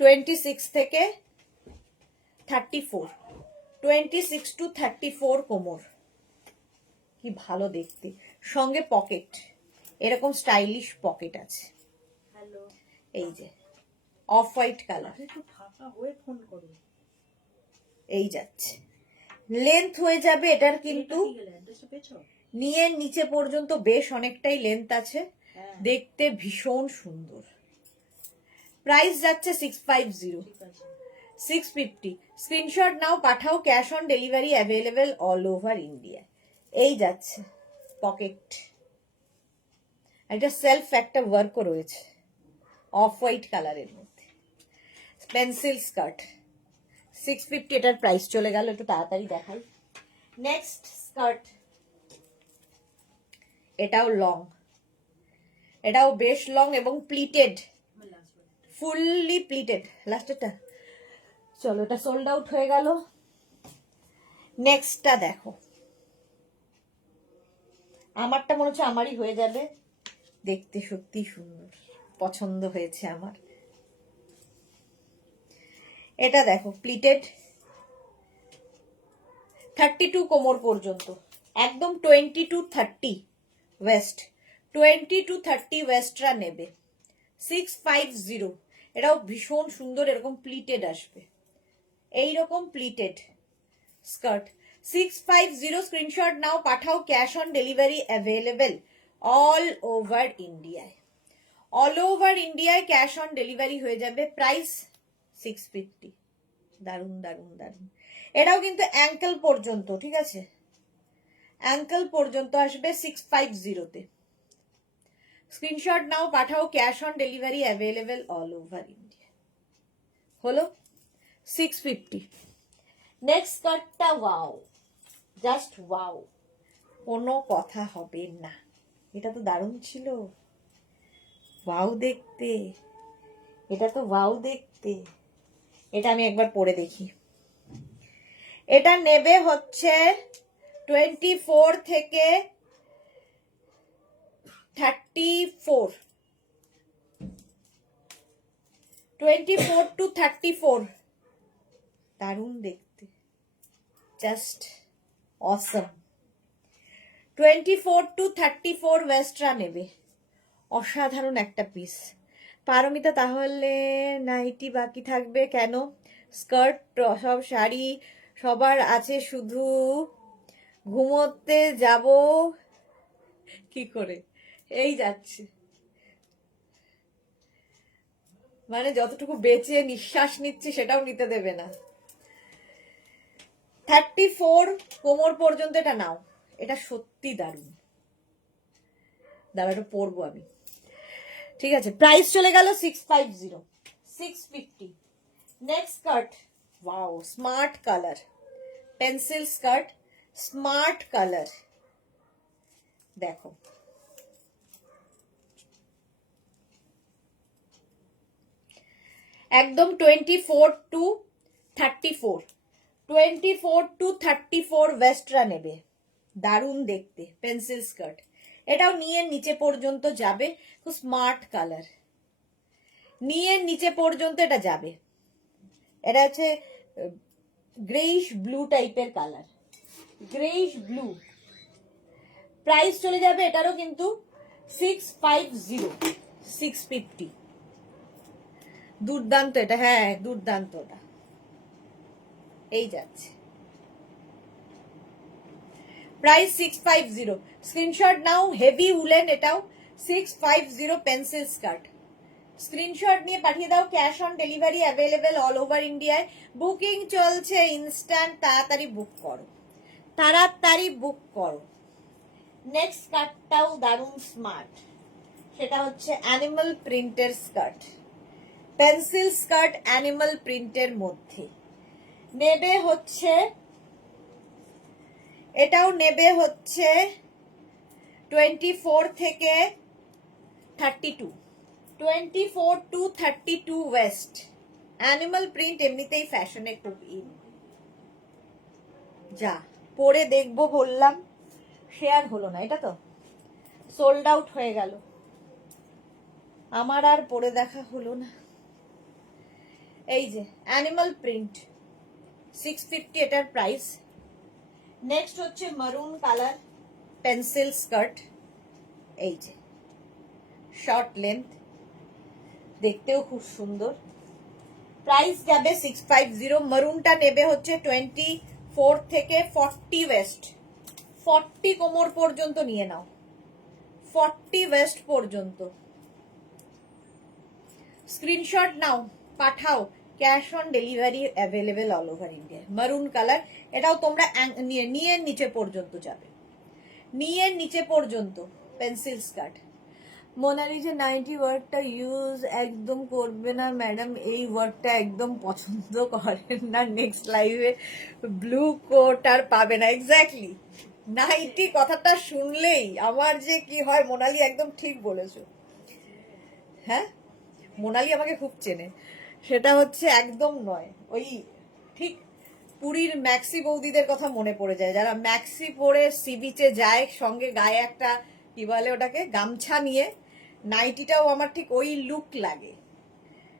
26 থেকে 34, 26 to 34 কোমর। কি ভালো দেখতে, সঙ্গে পকেট, এরকম স্টাইলিশ পকেট আছে। হ্যালো, এই যে অফ হোয়াইট কালার, একটু ফাঁকা হয়ে ফোন করো। এই যাচ্ছে। লেন্থ হয়ে যাবে এটার কিন্তু, অ্যাড্রেসটা পেয়েছো? নিয়ে নিচে পর্যন্ত বেশ অনেকটাই লেন্থ আছে, হ্যাঁ, দেখতে ভীষণ সুন্দর। প্রাইস যাচ্ছে 650, ঠিক আছে। 650। স্ক্রিনশট নাও, পাঠাও, cash on delivery available all over India. এই যাচ্ছে পকেট, এটা সেলফ একটা ওয়ার্কও রয়েছে অফ হোয়াইট কালারের মধ্যে। পেন্সিল স্কার্ট 650, এটার প্রাইস চলে গেল, একটু তাড়াতাড়ি দেখাই। নেক্সট স্কার্ট, এটাও লং, এটাও বেশ লং এবং প্লিটেড, ফুললি প্লিটেড। লাস্টেরটা চলো, এটা সোল্ড আউট হয়ে গেল। নেক্সটটা দেখো, আমারটা মনে হচ্ছে আমারই হয়ে যাবে, দেখতে সত্যি সুন্দর, পছন্দ হয়েছে আমার। এটা দেখো প্লিটেড, 32 কোমর পর্যন্ত, একদম 20 to 30 ওয়েস্ট, 20 to 30 ওয়েস্টরা নেবে 650। এটাও ভীষণ সুন্দর, এরকম প্লিটেড আসবে, এইরকম প্লিটেড স্কার্ট 650। স্ক্রিনশট নাও, পাঠাও, cash on delivery available all over ইন্ডিয়ায়। অল ওভার ইন্ডিয়ায় ক্যাশ অন ডেলিভারি হয়ে যাবে। প্রাইস 650। দারুন দারুন দারুন। এটাও কিন্তু অ্যাঙ্কেল পর্যন্ত, ঠিক আছে, অ্যাঙ্কেল পর্যন্ত আসবে 650-তে। স্ক্রিনশট নাও, পাঠাও, cash on delivery available all over India. হলো 650। নেক্সট স্কার্টটা ওয়াও, জাস্ট ওয়াও, কোনো কথা হবে না, এটা তো দারুণ ছিল। ওয়াও দেখতে, এটা তো ওয়াও দেখতে। এটা আমি একবার পরে দেখি। এটা নেবে হচ্ছে 24 থেকে 34, 24 to 34। দারুণ দেখতে, জাস্ট অসম। 24 to 34 ওয়েস্টরা নেবে, অসাধারণ একটা পিস। পারমিতা, তাহলে নাইটি বাকি থাকবে কেন? স্কার্ট সব শাড়ি সবার আছে, শুধু ঘুমোতে যাব কি করে? এই যাচ্ছে, মানে যতটুকু বেঁচে নিঃশ্বাস নিচ্ছি সেটাও নিতে দেবে না। 34 কোমর পর্যন্ত এটা নাও, এটা সত্যি দারুণ। দাঁড়া, এটা পরবো আমি, ঠিক আছে। প্রাইস চলে গেল 650, 650। Next skirt, wow, smart colour, pencil skirt, smart colour. দেখো একদম 24 to 34, 24 to 34 ওয়েস্টরা নেবে। দারুণ দেখতে পেন্সিল স্কার্ট, এটাও নিয়ে নিচে পর্যন্ত যাবে, খুব স্মার্ট কালার, নিয়ে নিচে পর্যন্ত এটা যাবে। এটা হচ্ছে গ্রেইশ ব্লু টাইপের কালার, গ্রেইশ ব্লু। প্রাইস চলে যাবে এটারও কিন্তু 650, 650। দুর্দান্ত এটা, হ্যাঁ দুর্দান্ত এটা। এই যাচ্ছে, প্রাইস 650। স্ক্রিনশট নাও, হেভি উলেন, এটাও 650 পেন্সিল স্কার্ট। স্ক্রিনশট নিয়ে পাঠিয়ে দাও, cash on delivery available all over ইন্ডিয়ায়। বুকিং চলছে ইনস্ট্যান্ট, তাড়াতাড়ি বুক করো, তাড়াতাড়ি বুক করো। নেক্সট স্কার্টটাও দারুণ স্মার্ট, সেটা হচ্ছে অ্যানিমাল প্রিন্টের স্কার্ট, পেন্সিল স্কার্ট অ্যানিমাল প্রিন্টের মধ্যে। নেবে হচ্ছে, এটাও নেবে হচ্ছে 24 থেকে 32, 24 to 32 ওয়েস্ট। অ্যানিমাল প্রিন্ট এমনিতেই ফ্যাশনে খুব ইন। যা পরে দেখবো বললাম, শেয়ার হলো না, এটা তো সোল্ড আউট হয়ে গেল, আমার আর পরে দেখা হলো না। এই যে অ্যানিমাল প্রিন্ট 650 এটার প্রাইস। নেক্সট হচ্ছে মারুন কালার পেন্সিল স্কার্ট, এই যে শর্ট লেন্থ, দেখতেও খুব সুন্দর। প্রাইস যাবে 650। মারুনটা নেবে হচ্ছে 24 থেকে 40 ওয়েস্ট, 40 কোমর পর্যন্ত নিয়ে নাও, 40 ওয়েস্ট পর্যন্ত। স্ক্রিনশট নাও, পাঠাও, cash on delivery available all over India. মারুন কালার, এটাও তোমরা নিয়ে নিচে পর্যন্ত যাবে, নিয়ে নিচে পর্যন্ত পেন্সিল স্কার্ট। মোনালিসা 90 ওয়ার্ডটা ইউজ একদম করবে না ম্যাডাম, এই ওয়ার্ডটা একদম পছন্দ করেন না, নেক্সট লাইভে ব্লু কোট আর পাবে না। এক্স্যাক্টলি 90 কথাটা শুনলেই আমার যে কি হয়, মোনালি একদম ঠিক বলেছো। হ্যাঁ, মোনালি আমাকে খুব চেনে, সেটা হচ্ছে একদম নয়। ওই ঠিক পুরীর ম্যাক্সি বৌদিদের কথা মনে পড়ে যায়, যারা ম্যাক্সি পরে সি বিচে যায়, সঙ্গে গায়ে একটা কি বলে ওটাকে, গামছা নিয়ে। নাইটিটাও আমার ঠিক ওই লুক লাগে,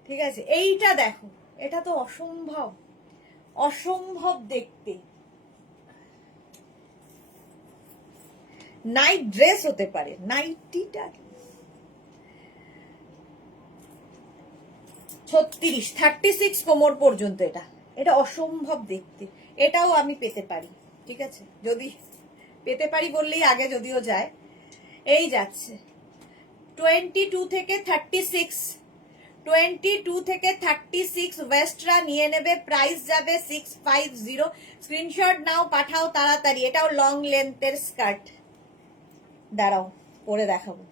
ঠিক আছে। এইটা দেখো, এটা তো অসম্ভব, অসম্ভব দেখতে। নাইট ড্রেস হতে পারে, নাইটিটা 36 36 কোমর পর্যন্ত, এটা এটা অসম্ভব দেখতে। এটাও আমি পেতে পারি, ঠিক আছে, যদি পেতে পারি বললেই আগে যদিও যায়। এই যাচ্ছে 22 থেকে 36, 22 থেকে 36 ওয়েস্টরা নিয়ে নেবে, প্রাইস যাবে 650। স্ক্রিনশট নাও, পাঠাও তাড়াতাড়ি। এটাও লং লেন্থের স্কার্ট, দাঁড়াও পরে দেখাবো।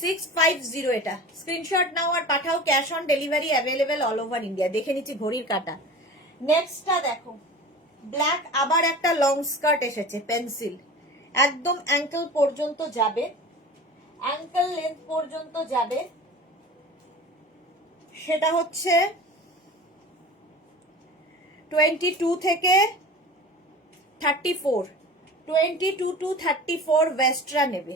650 এটা, স্ক্রিনশট নাও আর পাঠাও, cash on delivery available all over India. দেখে নিচ্ছি ঘড়ির কাটা। নেক্সটটা দেখো, ব্ল্যাক, আবার একটা লং স্কার্ট এসেছে পেন্সিল, একদম অ্যাঙ্কেল পর্যন্ত যাবে, অ্যাঙ্কেল লেন্থ পর্যন্ত যাবে। সেটা হচ্ছে 22 থেকে 34, 22 টু 34 ওয়েস্টরা নেবে,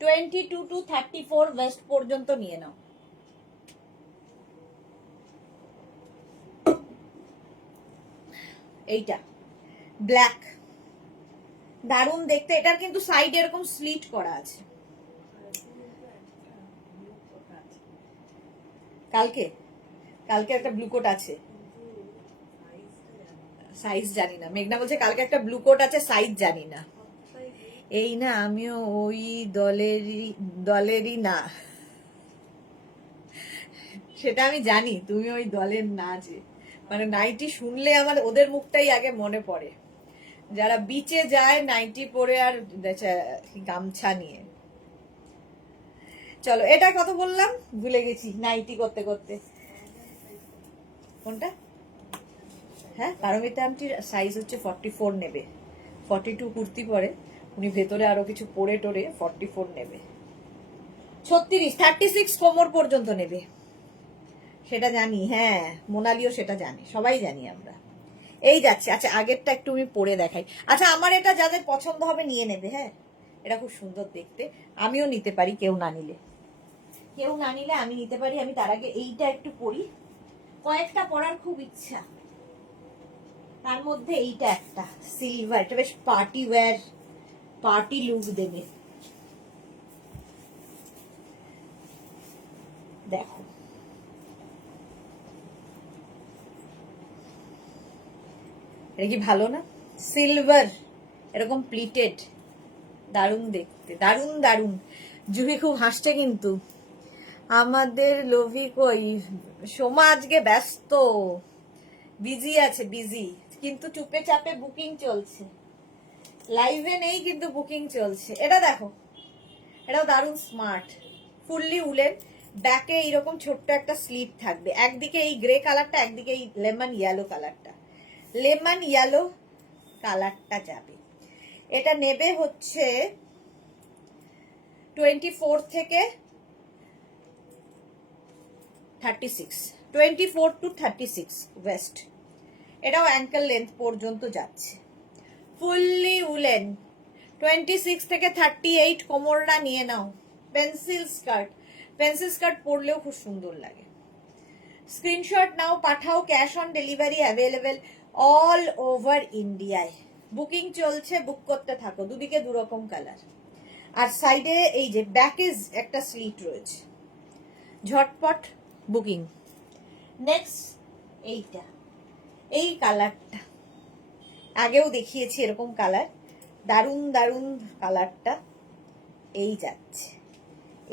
22 টু 34 ওয়েস্ট পর্যন্ত নিয়ে নাও। এইটা ব্ল্যাক, দারুণ দেখতে। এটার কিন্তু সাইডে এরকম স্লিট করা আছে। কালকে কালকে একটা ব্লু কোট আছে, সাইজ জানি না। মেঘনা বলছে কালকে একটা ব্লু কোট আছে, সাইজ জানি না। এই না, আমিও ওই দলেরই না, সেটা আমি জানি তুমি ওই দলের না। যে মানে নাইটি শুনলে আমার ওদের মুখটাই আগে মনে পড়ে, যারা বিচে যায় নাইটি পরে আর গামছা নিয়ে। চলো, এটা কত বললাম ভুলে গেছি, নাইটি করতে করতে। কোনটা? হ্যাঁ, পারমিতা আন্টির সাইজ হচ্ছে 44 নেবে, 42 কুর্তি পরে, উনি ভেতরে আরো কিছু পরে টোরে 44 নেবে। 36, 36 কোমর পর্যন্ত নেবে, সেটা জানি। হ্যাঁ, মোনালিও সেটা জানে, সবাই জানি আমরা। এই যাচ্ছে। আচ্ছা, আগেরটা একটু আমি পরে দেখাই। আচ্ছা, আমার এটা যাদের পছন্দ হবে নিয়ে নেবে। হ্যাঁ, এটা খুব সুন্দর দেখতে, আমিও নিতে পারি, কেউ না নিলে আমি নিতে পারি। আমি তার আগে এইটা একটু পরি, কয়েকটা পরার খুব ইচ্ছা, তার মধ্যে এইটা একটা সিলভার, এটা বেশ পার্টি ওয়্যার, পার্টি লুক দেবে। দেখো, এটা কি ভালো না? সিলভার, এরকম প্লিটেড, দারুণ দেখতে, দারুণ দারুণ। জুহি খুব হাসছে কিন্তু। আমাদের লোভি কই? সোমা আজকে ব্যস্ত, বিজি আছে, বিজি, কিন্তু চুপে চাপে বুকিং চলছে, লাইভে নেই কিন্তু বুকিং চলছে। এটা দেখো, এটাও দারুণ স্মার্ট, ফুললি উলেন, ব্যাকে এইরকম ছোট্ট একটা স্লিপ থাকবে, একদিকে এই গ্রে কালারটা, একদিকে এই লেমন ইয়েলো কালারটা, লেমন ইয়েলো কালারটা যাবে। এটা নেবে হচ্ছে 24 থেকে 36, 24 to 36 ওয়েস্ট, এটাও অ্যাঙ্কেল লেন্থ পর্যন্ত যাচ্ছে, ফুললি উলেন। 26 থেকে 38 কোমরটা নিয়ে নাও। পেন্সিল স্কার্ট পরলেও খুব সুন্দর লাগে। স্ক্রিনশট নাও, পাঠাও, cash on delivery available all over ইন্ডিয়ায়। বুকিং চলছে, বুক করতে থাকো। দুদিকে দুরকম কালার, আর সাইডে এই যে ব্যাকে একটা স্লিট রয়েছে, ঝটপট বুকিং। নেক্সট এইটা, এই কালারটা আগেও দেখিয়েছি এরকম কালার, দারুণ দারুণ কালারটা। এই যাচ্ছে,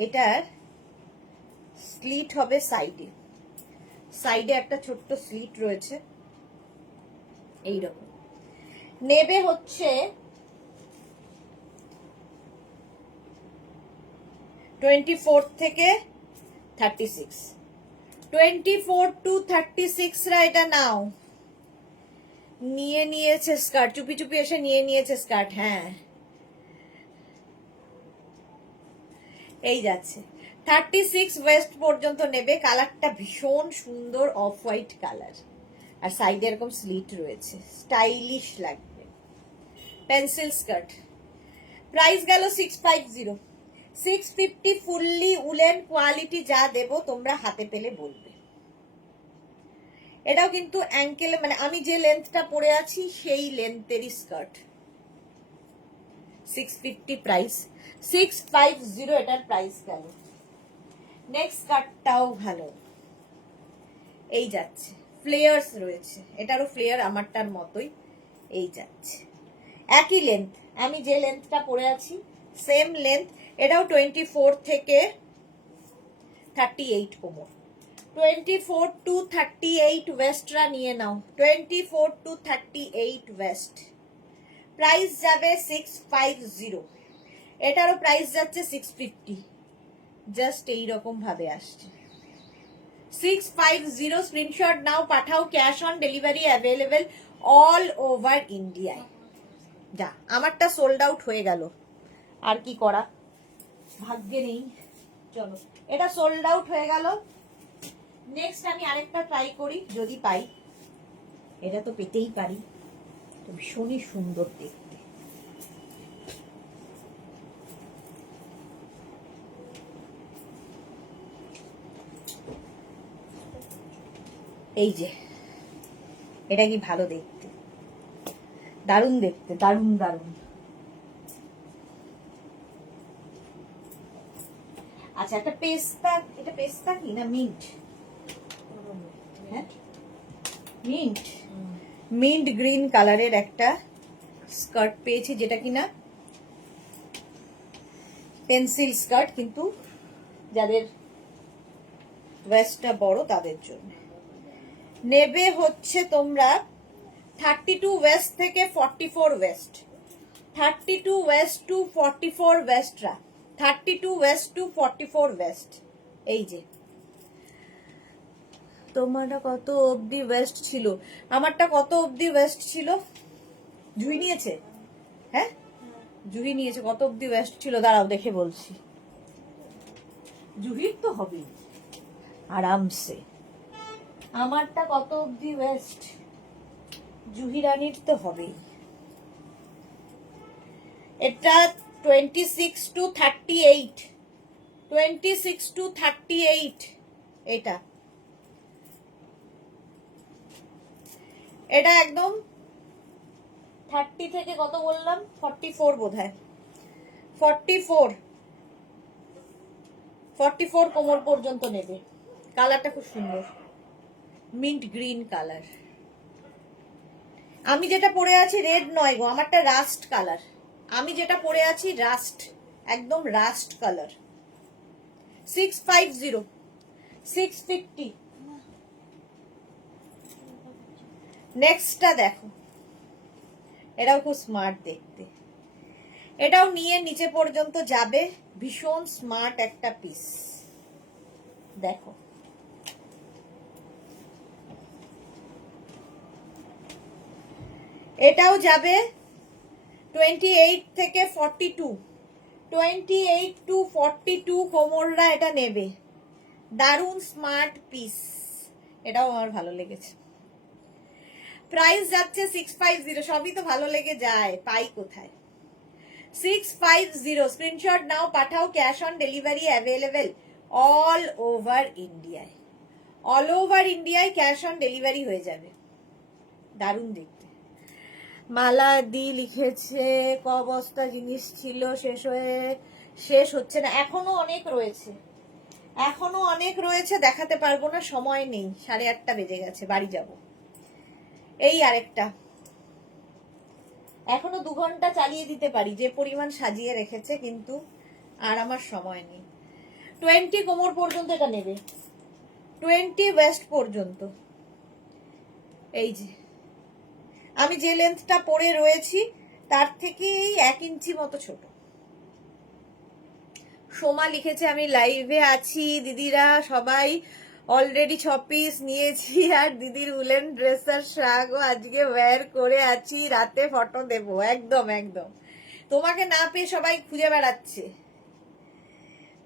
এটার স্লিট হবে সাইডে, সাইডে একটা ছোট্ট স্লিট রয়েছে এইরকম। নেবে হচ্ছে 24 থেকে 36, 24 to 36 রা এটা নাও। নিয়ে নিয়েছে স্কার্ট, চুপি চুপি এসে নিয়ে নিয়েছে স্কার্ট। হ্যাঁ, এই যাচ্ছে 36 ওয়েস্ট পর্যন্ত নেবে। কালারটা ভীষণ সুন্দর, অফ হোয়াইট কালার, আর সাইডে এরকম স্লিট রয়েছে, স্টাইলিশ লাগবে। পেন্সিল স্কার্ট, প্রাইস গেল 650, 650 ফুললি উলেন। কোয়ালিটি যা দেবো তোমরা হাতে পেলে বলবে। এটাও কিন্তু অ্যাঙ্কেল, মানে আমি যে লেন্থটা পরে আছি সেই লেন্থেরই স্কার্ট। 650 প্রাইস, 650 এটার প্রাইস গেল। নেক্সট স্কার্টটাও ভালো, এই যাচ্ছে, ফ্লেয়ার্স রয়েছে, এটারও ফ্লেয়ার আমারটার মতোই। এই যাচ্ছে, একই লেন্থ, আমি যে লেন্থটা পরে আছি সেম লেন্থ। এটাও 24 থেকে 38 কোমর। 24 to 38 ওয়েস্টরা নিয়ে নাও। 24 to 38 ওয়েস্ট, প্রাইস যাবে 650। এটারও প্রাইস যাচ্ছে 650, জাস্ট এইরকম ভাবে আসছে। 650, স্ক্রিনশট নাও, পাঠাও, cash on delivery available all over ইন্ডিয়ায়। যা, আমারটা সোল্ড আউট হয়ে গেল, আর কি করা, ভাগ্যে নেই। চলো, এটা সোল্ড আউট হয়ে গেল। নেক্সট আমি আরেকটা ট্রাই করি, যদি পাই। এটা তো পেতেই পারি, তো ভীষণই সুন্দর দেখতে। এই যে, এটা কি ভালো দেখতে, দারুণ দেখতে, দারুণ দারুণ। আচ্ছা, একটা পেস্তা, এটা পেস্তা কি না মিন্ট? হ্যাঁ, মিন্ট, মিন্ট গ্রিন কালারের একটা স্কার্ট পেয়েছি, যেটা কিনা পেন্সিল স্কার্ট, কিন্তু যাদের ওয়েস্টটা বড় তাদের জন্য। নেবে হচ্ছে তোমরা 32 ওয়েস্ট থেকে 44 ওয়েস্ট, 32 ওয়েস্ট টু 44 ওয়েস্টরা, 32 ওয়েস্ট টু 44 ওয়েস্ট। এই যে, তোমারটা কত অবধি ওয়েস্ট ছিল? আমারটা কত অবধি ওয়েস্ট ছিল? জুহি নিয়েছে? হ্যাঁ, জুহি নিয়েছে। কত অবধি ওয়েস্ট ছিল দাঁড়াও দেখে বলছি। জুহির তো হবেই আরামসে। আমারটা কত অবধি ওয়েস্ট? জুহি রানীর তো হবেই। এটা 26 to 38, 26 to 38। এটা এটা একদম 30 থেকে কত বললাম, 44 বোধহয়, 44 কোমর পর্যন্ত নেবে। কালারটা খুব সুন্দর, মিন্ট গ্রিন কালার। আমি যেটা পরে আছি রেড নয় গো, আমারটা রাস্ট কালার। আমি যেটা পরে আছি রাস্ট, একদম রাস্ট কালার। 650, 650। নেক্সটটা দেখো, এটাও খুব স্মার্ট দেখতে, এটাও নিয়ে নিচে পর্যন্ত যাবে, ভীষণ স্মার্ট একটা পিস। দেখো, এটাও যাবে 28 থেকে 42, 28 to 42 কোমররা এটা নেবে। দারুণ স্মার্ট পিস, এটাও আমার ভালো লেগেছে। প্রাইস যাচ্ছে 650। সবই তো ভালো লেগে যায়, পাই কোথায়? 650 স্ক্রিনশট নাও, পাঠাও, cash on delivery available all over ইন্ডিয়ায়। অল ওভার ইন্ডিয়ায় ক্যাশ অন ডেলিভারি হয়ে যাবে। দারুণ দেখতে। মালা দি লিখেছে ক বস্তা জিনিস ছিল শেষ হচ্ছে না, এখনো অনেক রয়েছে, এখনো অনেক রয়েছে, দেখাতে পারবো না, সময় নেই, 8:30 বেজে গেছে, বাড়ি যাব। এই আরেকটা, এখনো 2 ঘন্টা চালিয়ে দিতে পারি, যে পরিমাণ সাজিয়ে রেখেছে, কিন্তু আর আমার সময় নেই। 20 কোমর পর্যন্ত এটা নেবে, 20 ওয়েস্ট পর্যন্ত। এই যে আমি যে লেন্থটা পরে রয়েছি তার থেকে এই 1 ইঞ্চি মতো ছোট। সোমা লিখেছে আমি লাইভে আছি, দিদিরা সবাই অলরেডি 6 পিস নিয়েছি, আর দিদির উলেন ড্রেসার শাগও আজকে ওয়্যার করে আছি, রাতে ফটো দেব। একদম একদম, তোমাকে না পেয়ে সবাই খুঁজে বেড়াচ্ছে।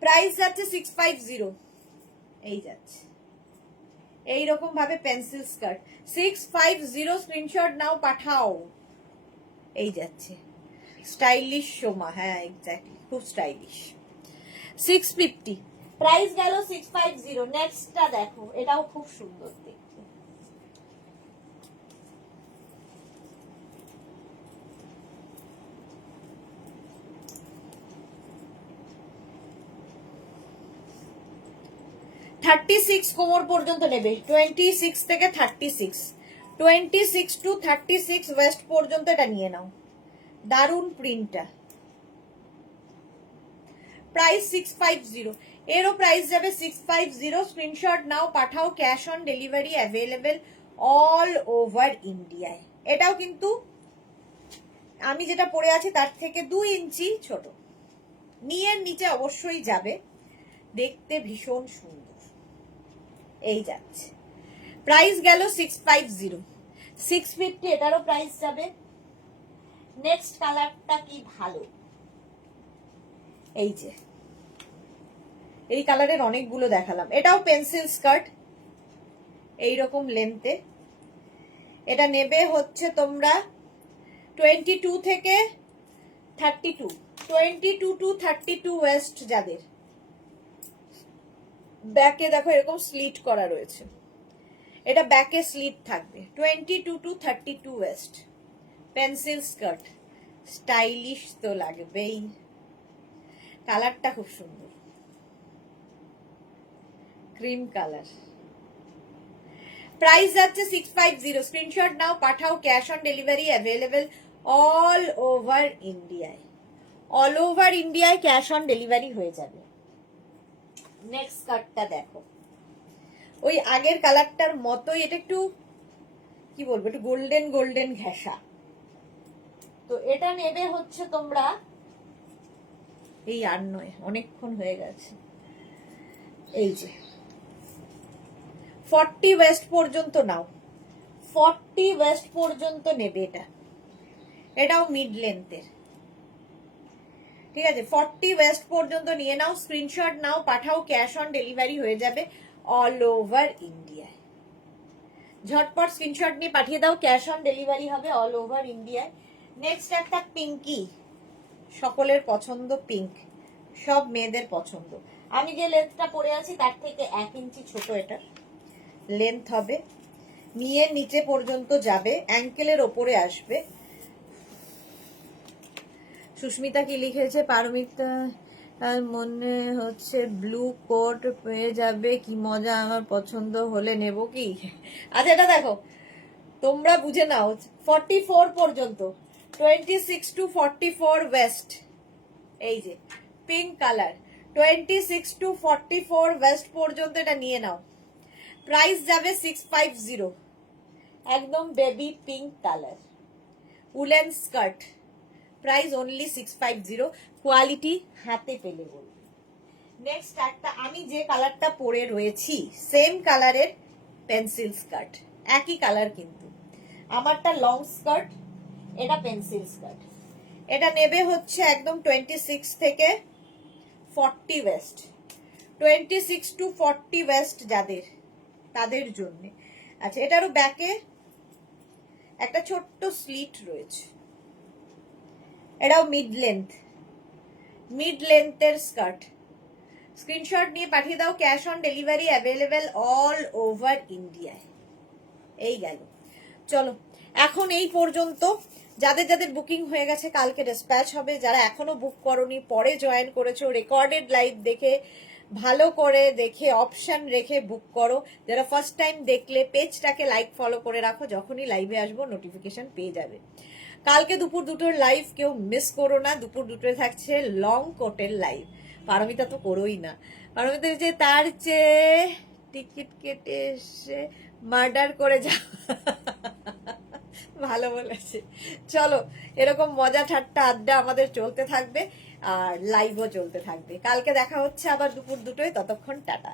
প্রাইস যাচ্ছে 650। এই যাচ্ছে এইরকম ভাবে পেন্সিল স্কার্ট 650, স্ক্রিনশট নাও, পাঠাও। এই যাচ্ছে স্টাইলিশ সোমা, হ্যাঁ এক্স্যাক্টলি, খুব স্টাইলিশ। 650 প্রাইস গেল 650। নেক্সটটা দেখো, এটাও খুব সুন্দর দেখতে। $36 কোমর পর্যন্ত নেবে, 26 থেকে 36, 26 to 36 ওয়েস্ট পর্যন্ত এটা নিয়ে নাও। দারুন প্রিন্টটা। প্রাইস 650, এরও প্রাইস যাবে 650। স্ক্রিনশট নাও, পাঠাও, cash on delivery available all over ইন্ডিয়ায়। এটাও কিন্তু আমি যেটা পরে আছি তার থেকে 2 ইঞ্চি ছোট, নিয়ের নিচে অবশ্যই যাবে, দেখতে ভীষণ সুন্দর। এই যাচ্ছে, প্রাইস গেল 650, 650 এটারও প্রাইস যাবে। নেক্সট কালারটা কি ভালো, এই যে এই কালারের অনেকগুলো দেখালাম। এটাও পেন্সিল স্কার্ট, এইরকম লেন্থে। এটা নেবে হচ্ছে তোমরা 22 থেকে 32, 22 to 32 ওয়েস্ট যাদের। ব্যাকে দেখো এরকম স্লিট করা রয়েছে, এটা ব্যাকে স্লিট থাকবে। 22 to 32 West pencil skirt, stylish তো লাগবেই। কালারটা খুব সুন্দর, ক্রিম কালার। প্রাইস যাচ্ছে 650, স্ক্রিনশট নাও, পাঠাও, cash on delivery available all over ইন্ডিয়ায়। অল ওভার ইন্ডিয়ায় ক্যাশ অন ডেলিভারি হয়ে যাবে। নেক্সট কার্ডটা দেখো, ওই আগের কালারটার মতোই, এটা একটু কি বলবো, একটু গোল্ডেন গোল্ডেন ঘেঁষা। তো এটা নেবে হচ্ছে তোমরা, এই আর নয়, অনেকক্ষণ হয়ে গেছে। এই যে 40 ওয়েস্ট পর্যন্ত নাও, 40 ওয়েস্ট পর্যন্ত নেবে এটা। এটাও মিড লেন্থের, ঠিক আছে। 40 ওয়েস্ট পর্যন্ত নিয়ে নাও, স্ক্রিনশট নাও, পাঠাও, ক্যাশ অন ডেলিভারি হয়ে যাবে অল ওভার ইন্ডিয়ায়। ঝটপট স্ক্রিনশট নিয়ে পাঠিয়ে দাও, ক্যাশ অন ডেলিভারি হবে অল ওভার ইন্ডিয়ায়। নেক্সট একটা পিঙ্কি, সকলের পছন্দ পিঙ্ক, সব মেয়েদের পছন্দ। আমি যে লেন্থটা পরে আছি তার থেকে 1 ইঞ্চি ছোট এটা লেন্থ হবে, নিয়ে নিচে পর্যন্ত যাবে, অ্যাঙ্কেলের ওপরে আসবে। সুস্মিতা কি লিখেছে, পারমিতা মনে হচ্ছে ব্লু কোট পেয়ে যাবে, কি মজা, আমার পছন্দ হলে নেব কি? আচ্ছা এটা দেখো, তোমরা বুঝে নাও, 44 পর্যন্ত, 26 to 44 ওয়েস্ট। এই যে পিঙ্ক কালার, 26 to 44 ওয়েস্ট পর্যন্ত এটা নিয়ে নাও। প্রাইস যাবে 650, একদম baby pink colour, woollen skirt. Price only 650, quality হাতে পেলে বলবো। নেক্সট একটা, আমি যে কালারটা পরে রয়েছি সেম কালারের পেন্সিল স্কার্ট, একই কালার কিন্তু আমারটা লং স্কার্ট, এটা পেন্সিল স্কার্ট। এটা নেবে হচ্ছে একদম 26 থেকে 40 ওয়েস্ট, 26 to 40 ওয়েস্ট যাদের, তাদের জন্য। আচ্ছা, এটারও ব্যাকে একটা ছোট্ট স্লিট রয়েছে, এটাও মিড লেন্থের স্কার্ট। স্ক্রিনশট নিয়ে পাঠিয়ে দাও, cash on delivery available all over ইন্ডিয়ায়। এই গেল, চলো এখন এই পর্যন্ত। যাদের যাদের বুকিং হয়ে গেছে কালকে ডিসপ্যাচ হবে, যারা এখনো বুক করনি পরে জয়েন করেছো রেকর্ডেড লাইভ দেখে ভালো করে দেখে অপশন রেখে বুক করো। যারা ফার্স্ট টাইম দেখলে পেজটাকে লাইক ফলো করে রাখো, যখনই লাইভে আসবো নোটিফিকেশন পেয়ে যাবে। কালকে দুপুর 2টোর লাইভ কেউ মিস করো না, দুপুর 2টোয় থাকছে লং কোটের লাইভ। পারমিতা তো করোই না, পারমিতা যে তার চেয়ে টিকিট কেটে এসে মার্ডার করে যা, ভালো বলেছে। চলো, এরকম মজা ঠাট্টা আড্ডা আমাদের চলতে থাকবে আর লাইভও চলতে থাকবে। কালকে দেখা হচ্ছে আবার দুপুর 2টোয়, ততক্ষণ টাটা।